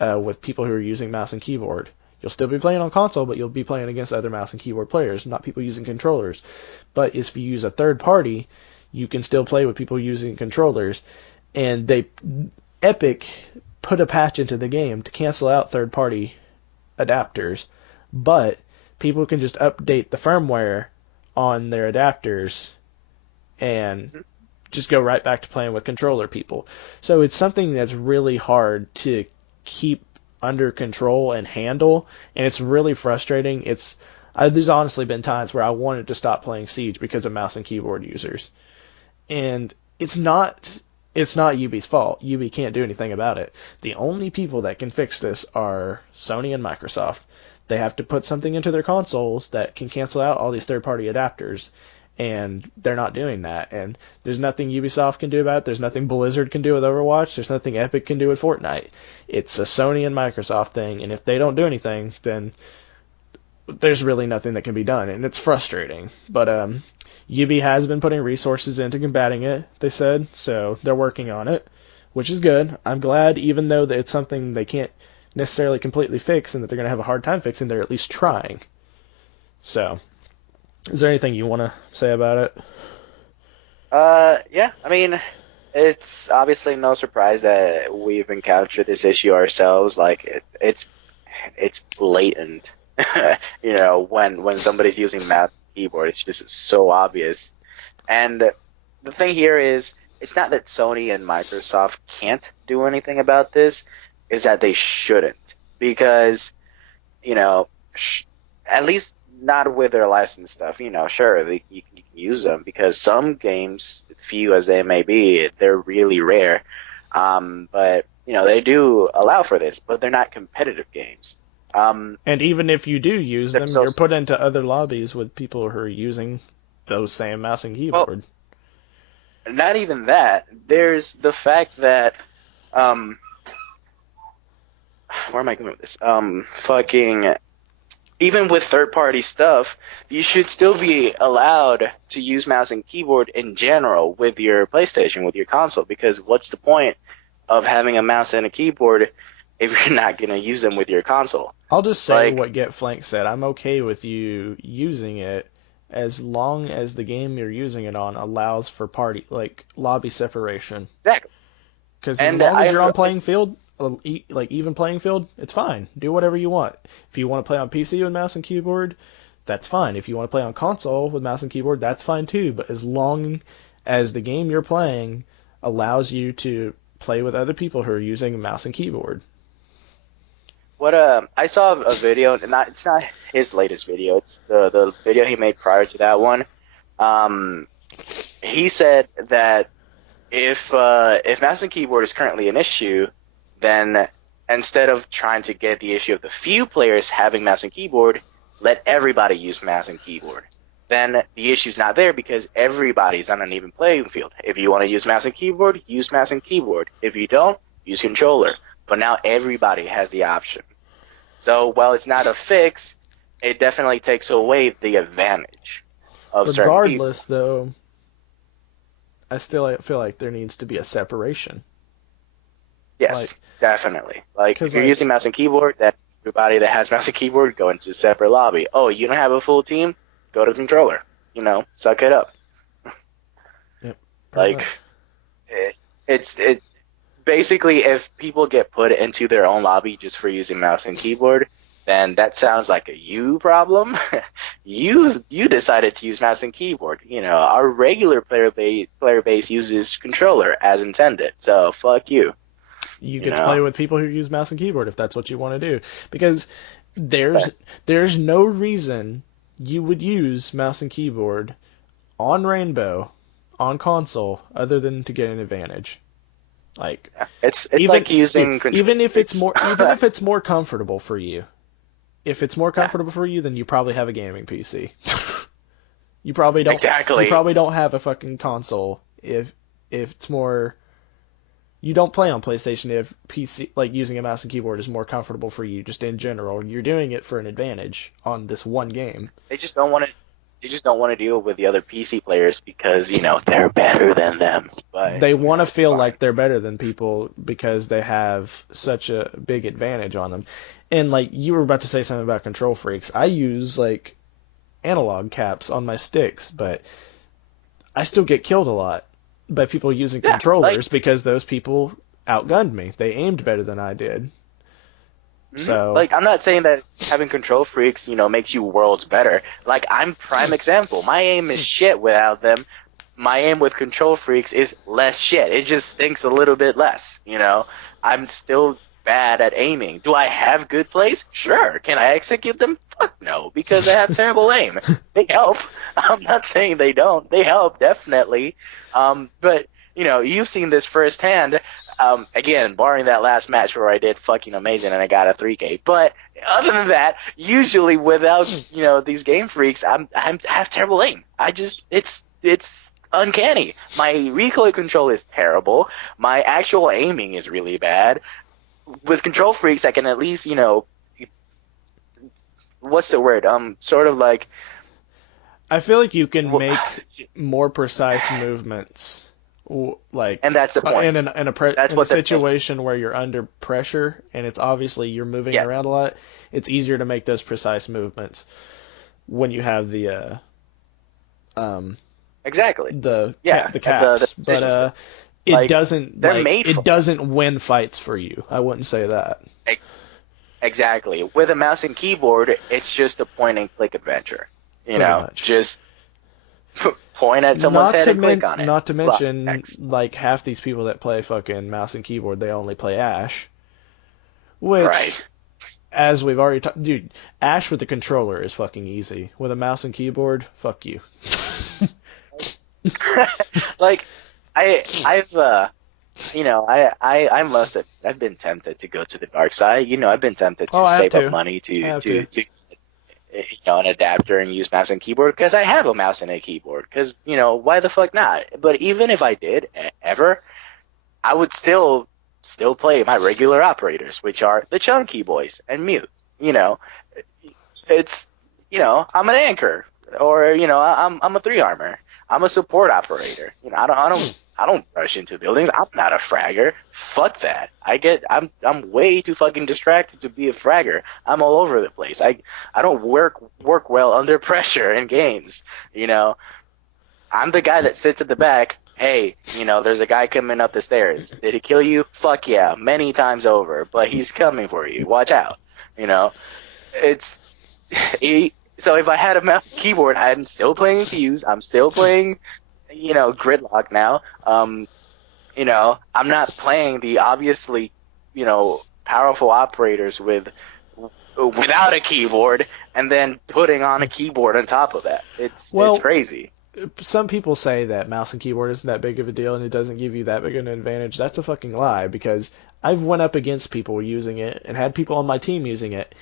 with people who are using mouse and keyboard. You'll still be playing on console, but you'll be playing against other mouse and keyboard players, not people using controllers. But if you use a third party, you can still play with people using controllers. And Epic put a patch into the game to cancel out third party adapters, but people can just update the firmware on their adapters and just go right back to playing with controller people. So it's something that's really hard to keep under control and handle, and it's really frustrating. There's honestly been times where I wanted to stop playing Siege because of mouse and keyboard users, and it's not Ubi's fault. Ubi can't do anything about it. The only people that can fix this are Sony and Microsoft. They have to put something into their consoles that can cancel out all these third-party adapters, and they're not doing that. And there's nothing Ubisoft can do about it. There's nothing Blizzard can do with Overwatch. There's nothing Epic can do with Fortnite. It's a Sony and Microsoft thing, and if they don't do anything, then there's really nothing that can be done, and it's frustrating. But Ubi has been putting resources into combating it, they said, so they're working on it, which is good. I'm glad, even though that it's something they can't necessarily completely fix and that they're going to have a hard time fixing, they're at least trying. So, is there anything you want to say about it? Yeah, I mean, it's obviously no surprise that we've encountered this issue ourselves. Like, it's blatant. When somebody's using mouse and keyboard, it's just so obvious. And the thing here is, it's not that Sony and Microsoft can't do anything about this, is that they shouldn't. Because, at least not with their licensed stuff. Sure, you can use them because some games, few as they may be, they're really rare. But, they do allow for this, but they're not competitive games. And even if you do use them, So, you're put into other lobbies with people who are using those same mouse and well, keyboard. not even that. There's the fact that, where am I going with this? Fucking, even with third-party stuff, you should still be allowed to use mouse and keyboard in general with your PlayStation, with your console, because what's the point of having a mouse and a keyboard if you're not going to use them with your console? I'll just say Like, what Get Flanked said. I'm okay with you using it as long as the game you're using it on allows for party like lobby separation. exactly. Because as And long as I you're on playing field, like even playing field, it's fine. Do whatever you want. If you want to play on PC with mouse and keyboard, that's fine. If you want to play on console with mouse and keyboard, that's fine too. But as long as the game you're playing allows you to play with other people who are using mouse and keyboard. what I saw a video, and it's not his latest video. It's the video he made prior to that one. Um, he said that if mouse and keyboard is currently an issue, then instead of trying to get the issue of the few players having mouse and keyboard, let everybody use mouse and keyboard. Then the issue's not there because everybody's on an even playing field. If you want to use mouse and keyboard, use mouse and keyboard. If you don't, use controller. But now everybody has the option. So while it's not a fix, it definitely takes away the advantage of certain people. Regardless, though, I still feel like there needs to be a separation. Yes, Like, definitely. Like, if 'cause you're like, using mouse and keyboard, then everybody that has mouse and keyboard go into a separate lobby. Oh, you don't have a full team? Go to controller. Suck it up. yep, pretty Like, much. it basically, if people get put into their own lobby just for using mouse and keyboard, then that sounds like a you problem. You decided to use mouse and keyboard. Our regular player base uses controller as intended. So fuck you. You You get to play know. with people who use mouse and keyboard if that's what you want to do. Because there's But there's no reason you would use mouse and keyboard on Rainbow on console other than to get an advantage. Like yeah, it's even like dude, using controller. even if it's more comfortable for you. If it's more Yeah, comfortable for you, then you probably have a gaming PC. You probably don't you exactly. probably don't have a fucking console if it's more you don't play on PlayStation if PC like using a mouse and keyboard is more comfortable for you just in general. You're doing it for an advantage on this one game. They just don't want to. They just don't want to deal with the other PC players because they're better than them. But They want to it's feel fine. like they're better than people because they have such a big advantage on them. And like you were about to say something about control freaks. I use like analog caps on my sticks, but I still get killed a lot by people using Yeah, like controllers because those people outgunned me. They aimed better than I did. So, Like, I'm not saying that having control freaks, makes you worlds better. Like, I'm prime example. My aim is shit without them. My aim with control freaks is less shit. It just stinks a little bit less. I'm still bad at aiming. Do I have good plays? Sure. Can I execute them? Fuck no, because I have terrible aim. They help. I'm not saying they don't. They help, definitely. But, you've seen this firsthand. Again, barring that last match where I did fucking amazing and I got a 3K. But other than that, usually without these game freaks, I have terrible aim. It's uncanny. My recoil control is terrible. My actual aiming is really bad. With control freaks, I can at least what's the word? Sort of like I feel like you can make more precise movements like and that's the point. That's in a what the thing. situation where you're under pressure and it's obviously you're moving around Yes, a lot, it's easier to make those precise movements when you have um exactly. the Yeah, and the caps, but precision stuff. it Like doesn't they're made it for doesn't win fights for you. I wouldn't say that. it. Exactly. With a mouse and keyboard, it's just a point and click adventure. Pretty much. Just point at someone's head and click on it. Not to Block mention text. like half these people that play fucking mouse and keyboard, they only play Ash, which Right. as we've already talked, dude, Ash with the controller is fucking easy. With a mouse and keyboard, fuck you. Like I've I must have I've been tempted to go to the dark side. I've been tempted Oh, to I have save up to. money I to have to. an adapter and use mouse and keyboard because I have a mouse and a keyboard because why the fuck not? But even if I did ever, I would still play my regular operators, which are the chunky boys and mute. You know, it's I'm an anchor or I'm a three armor. I'm a support operator. I don't rush into buildings. I'm not a fragger. Fuck that. I'm way too fucking distracted to be a fragger. I'm all over the place. I don't work well under pressure in games. You know, I'm the guy that sits at the back. Hey, there's a guy coming up the stairs. Did he kill you? Fuck yeah, many times over. But he's coming for you. Watch out. You know, it's so if I had a mouse keyboard, I'm still playing Fuse. I'm still playing, Gridlock now. I'm not playing the obviously, powerful operators without a keyboard and then putting on a keyboard on top of that. It's Well, crazy. some people say that mouse and keyboard isn't that big of a deal and it doesn't give you that big of an advantage. That's a fucking lie because I've went up against people using it and had people on my team using it,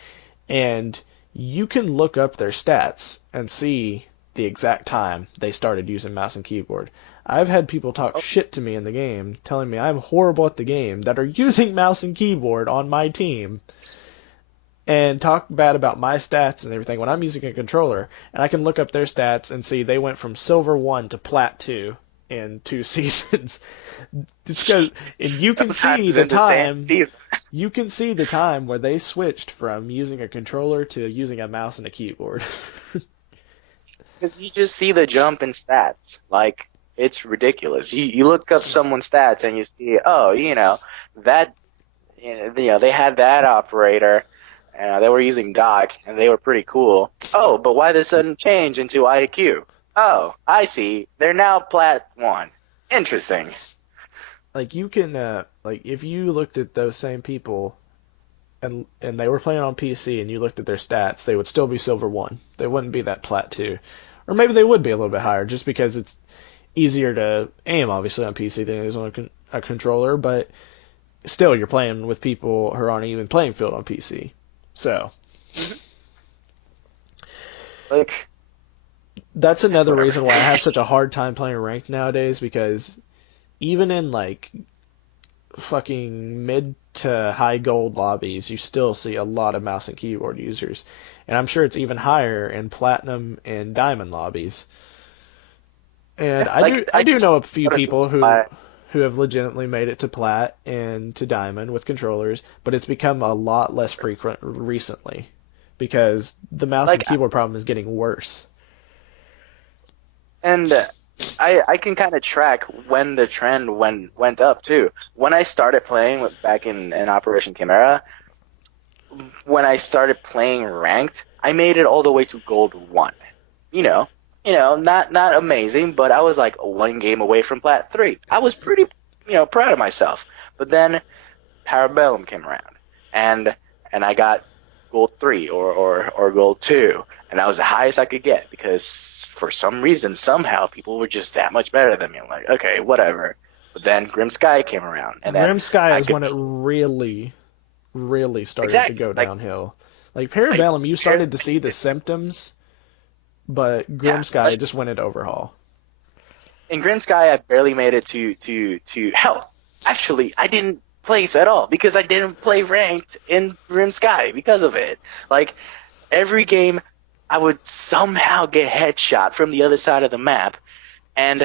and you can look up their stats and see the exact time they started using mouse and keyboard. I've had people talk Oh, shit to me in the game, telling me I'm horrible at the game, that are using mouse and keyboard on my team, and talk bad about my stats and everything when I'm using a controller, and I can look up their stats and see they went from Silver 1 to Plat 2 in 2 seasons. It's because, and you can see sometimes the in the same time season. you can see the time where they switched from using a controller to using a mouse and a keyboard. Because you just see the jump in stats. Like, it's ridiculous. You look up someone's stats and you see, oh, that, they had that operator, they were using Doc, and they were pretty cool. Oh, but why this sudden change into IQ? Oh, I see. They're now Plat 1. Interesting. Like you can, like if you looked at those same people and they were playing on PC and you looked at their stats, they would still be Silver 1. They wouldn't be that Plat 2. Or maybe they would be a little bit higher just because it's easier to aim obviously on PC than it is on a controller, but still you're playing with people who are on an even playing field on PC. So, Mhm. Like, that's another whatever. reason why I have such a hard time playing ranked nowadays because even in like fucking mid to high gold lobbies, you still see a lot of mouse and keyboard users. And I'm sure it's even higher in platinum and diamond lobbies. And Yeah, I like do I I do just know a few noticed people why. who have legitimately made it to plat and to diamond with controllers, but it's become a lot less frequent recently because the mouse and Like, keyboard problem is getting worse. and I can kind of track when the trend went up too. When I started playing back in Operation Chimera, when I started playing ranked, I made it all the way to gold 1. You know, not amazing, but I was like one game away from plat 3. I was pretty, proud of myself. But then Parabellum came around, and I got gold 3 or gold 2, and that was the highest I could get because for some reason somehow people were just that much better than me. I'm like, okay, whatever. But then Grim Sky came around, and then Rim Sky I is could when it really started to exactly go downhill. Like Parabellum, you pair started to see the symptoms, but yeah, Grim Sky like just went into overhaul. in Grim Sky I barely made it to hell. Actually, I didn't place at all because I didn't play ranked in Grim Sky because of it. Like every game I would somehow get headshot from the other side of the map, and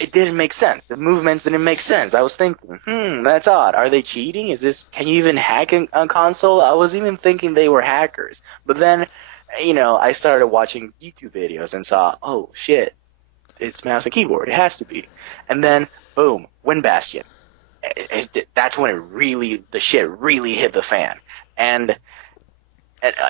it didn't make sense. The movements didn't make sense. I was thinking, that's odd. Are they cheating? Can you even hack on console? I was even thinking they were hackers. But then, I started watching YouTube videos and saw, oh shit, it's mouse and keyboard. It has to be. And then, boom, Wind Bastion. That's when the shit really hit the fan. And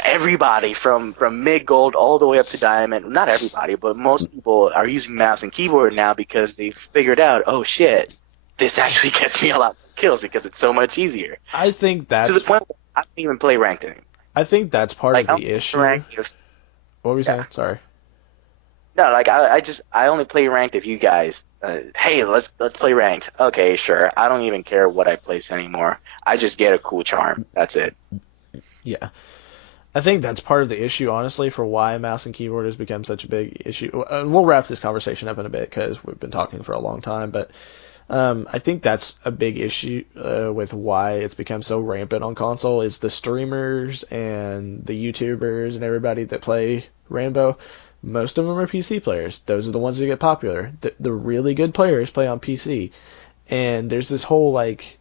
everybody from mid gold all the way up to diamond, not everybody, but most people are using mouse and keyboard now because they've figured out, oh shit, this actually gets me a lot more kills because it's so much easier. I think To the that's point where I don't even play ranked anymore. I think that's part Like of I don't the play issue. ranked What were you yeah. saying? Sorry. No, like I only play ranked if you guys hey, let's play ranked. Okay, sure. I don't even care what I place anymore. I just get a cool charm. That's it. Yeah. I think that's part of the issue, honestly, for why mouse and keyboard has become such a big issue. We'll wrap this conversation up in a bit because we've been talking for a long time, but I think that's a big issue with why it's become so rampant on console is the streamers and the YouTubers and everybody that play Rainbow. Most of them are PC players. Those are the ones that get popular. The really good players play on PC, and there's this whole like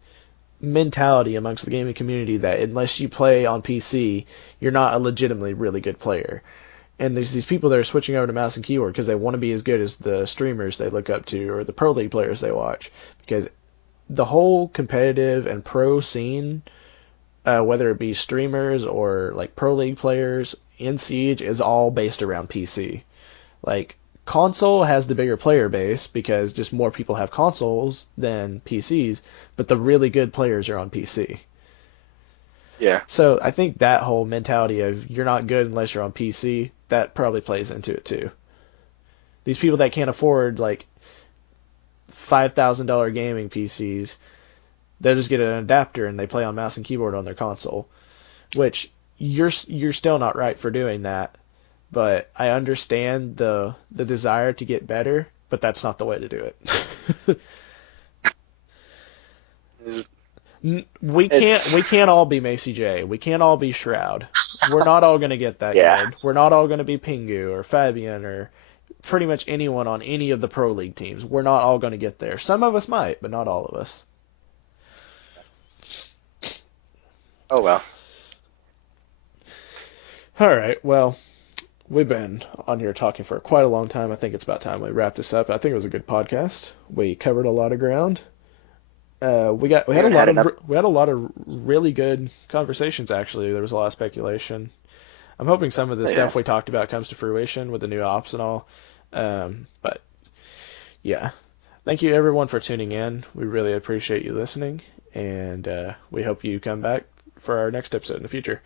mentality amongst the gaming community that unless you play on PC, you're not a legitimately really good player. And there's these people that are switching over to mouse and keyboard because they want to be as good as the streamers they look up to or the pro league players they watch. Because the whole competitive and pro scene, whether it be streamers or like pro league players in Siege, is all based around PC. Like console has the bigger player base because just more people have consoles than PCs, but the really good players are on PC. Yeah. So I think that whole mentality of you're not good unless you're on PC, that probably plays into it too. These people that can't afford like $5,000 gaming PCs, they'll just get an adapter and they play on mouse and keyboard on their console. Which you're still not right for doing that, but I understand the desire to get better, but that's not the way to do it. It's, We it's can't all be Macy J. We can't all be Shroud. We're not all gonna get that yeah. good. We're not all gonna be Pingu or Fabian or pretty much anyone on any of the pro league teams. We're not all gonna get there. Some of us might, but not all of us. Oh well. All right. Well, we've been on here talking for quite a long time. I think it's about time we wrap this up. I think it was a good podcast. We covered a lot of ground. We We had a even lot had of enough. really good conversations. Actually, there was a lot of speculation. I'm hoping some of the Yeah. stuff we talked about comes to fruition with the new ops and all. But yeah, thank you everyone for tuning in. We really appreciate you listening, and we hope you come back for our next episode in the future.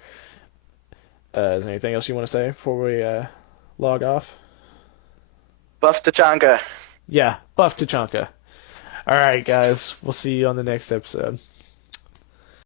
Is there anything else you want to say before we log off? Buff Tachanka. Yeah, buff Tachanka. All right, guys. We'll see you on the next episode.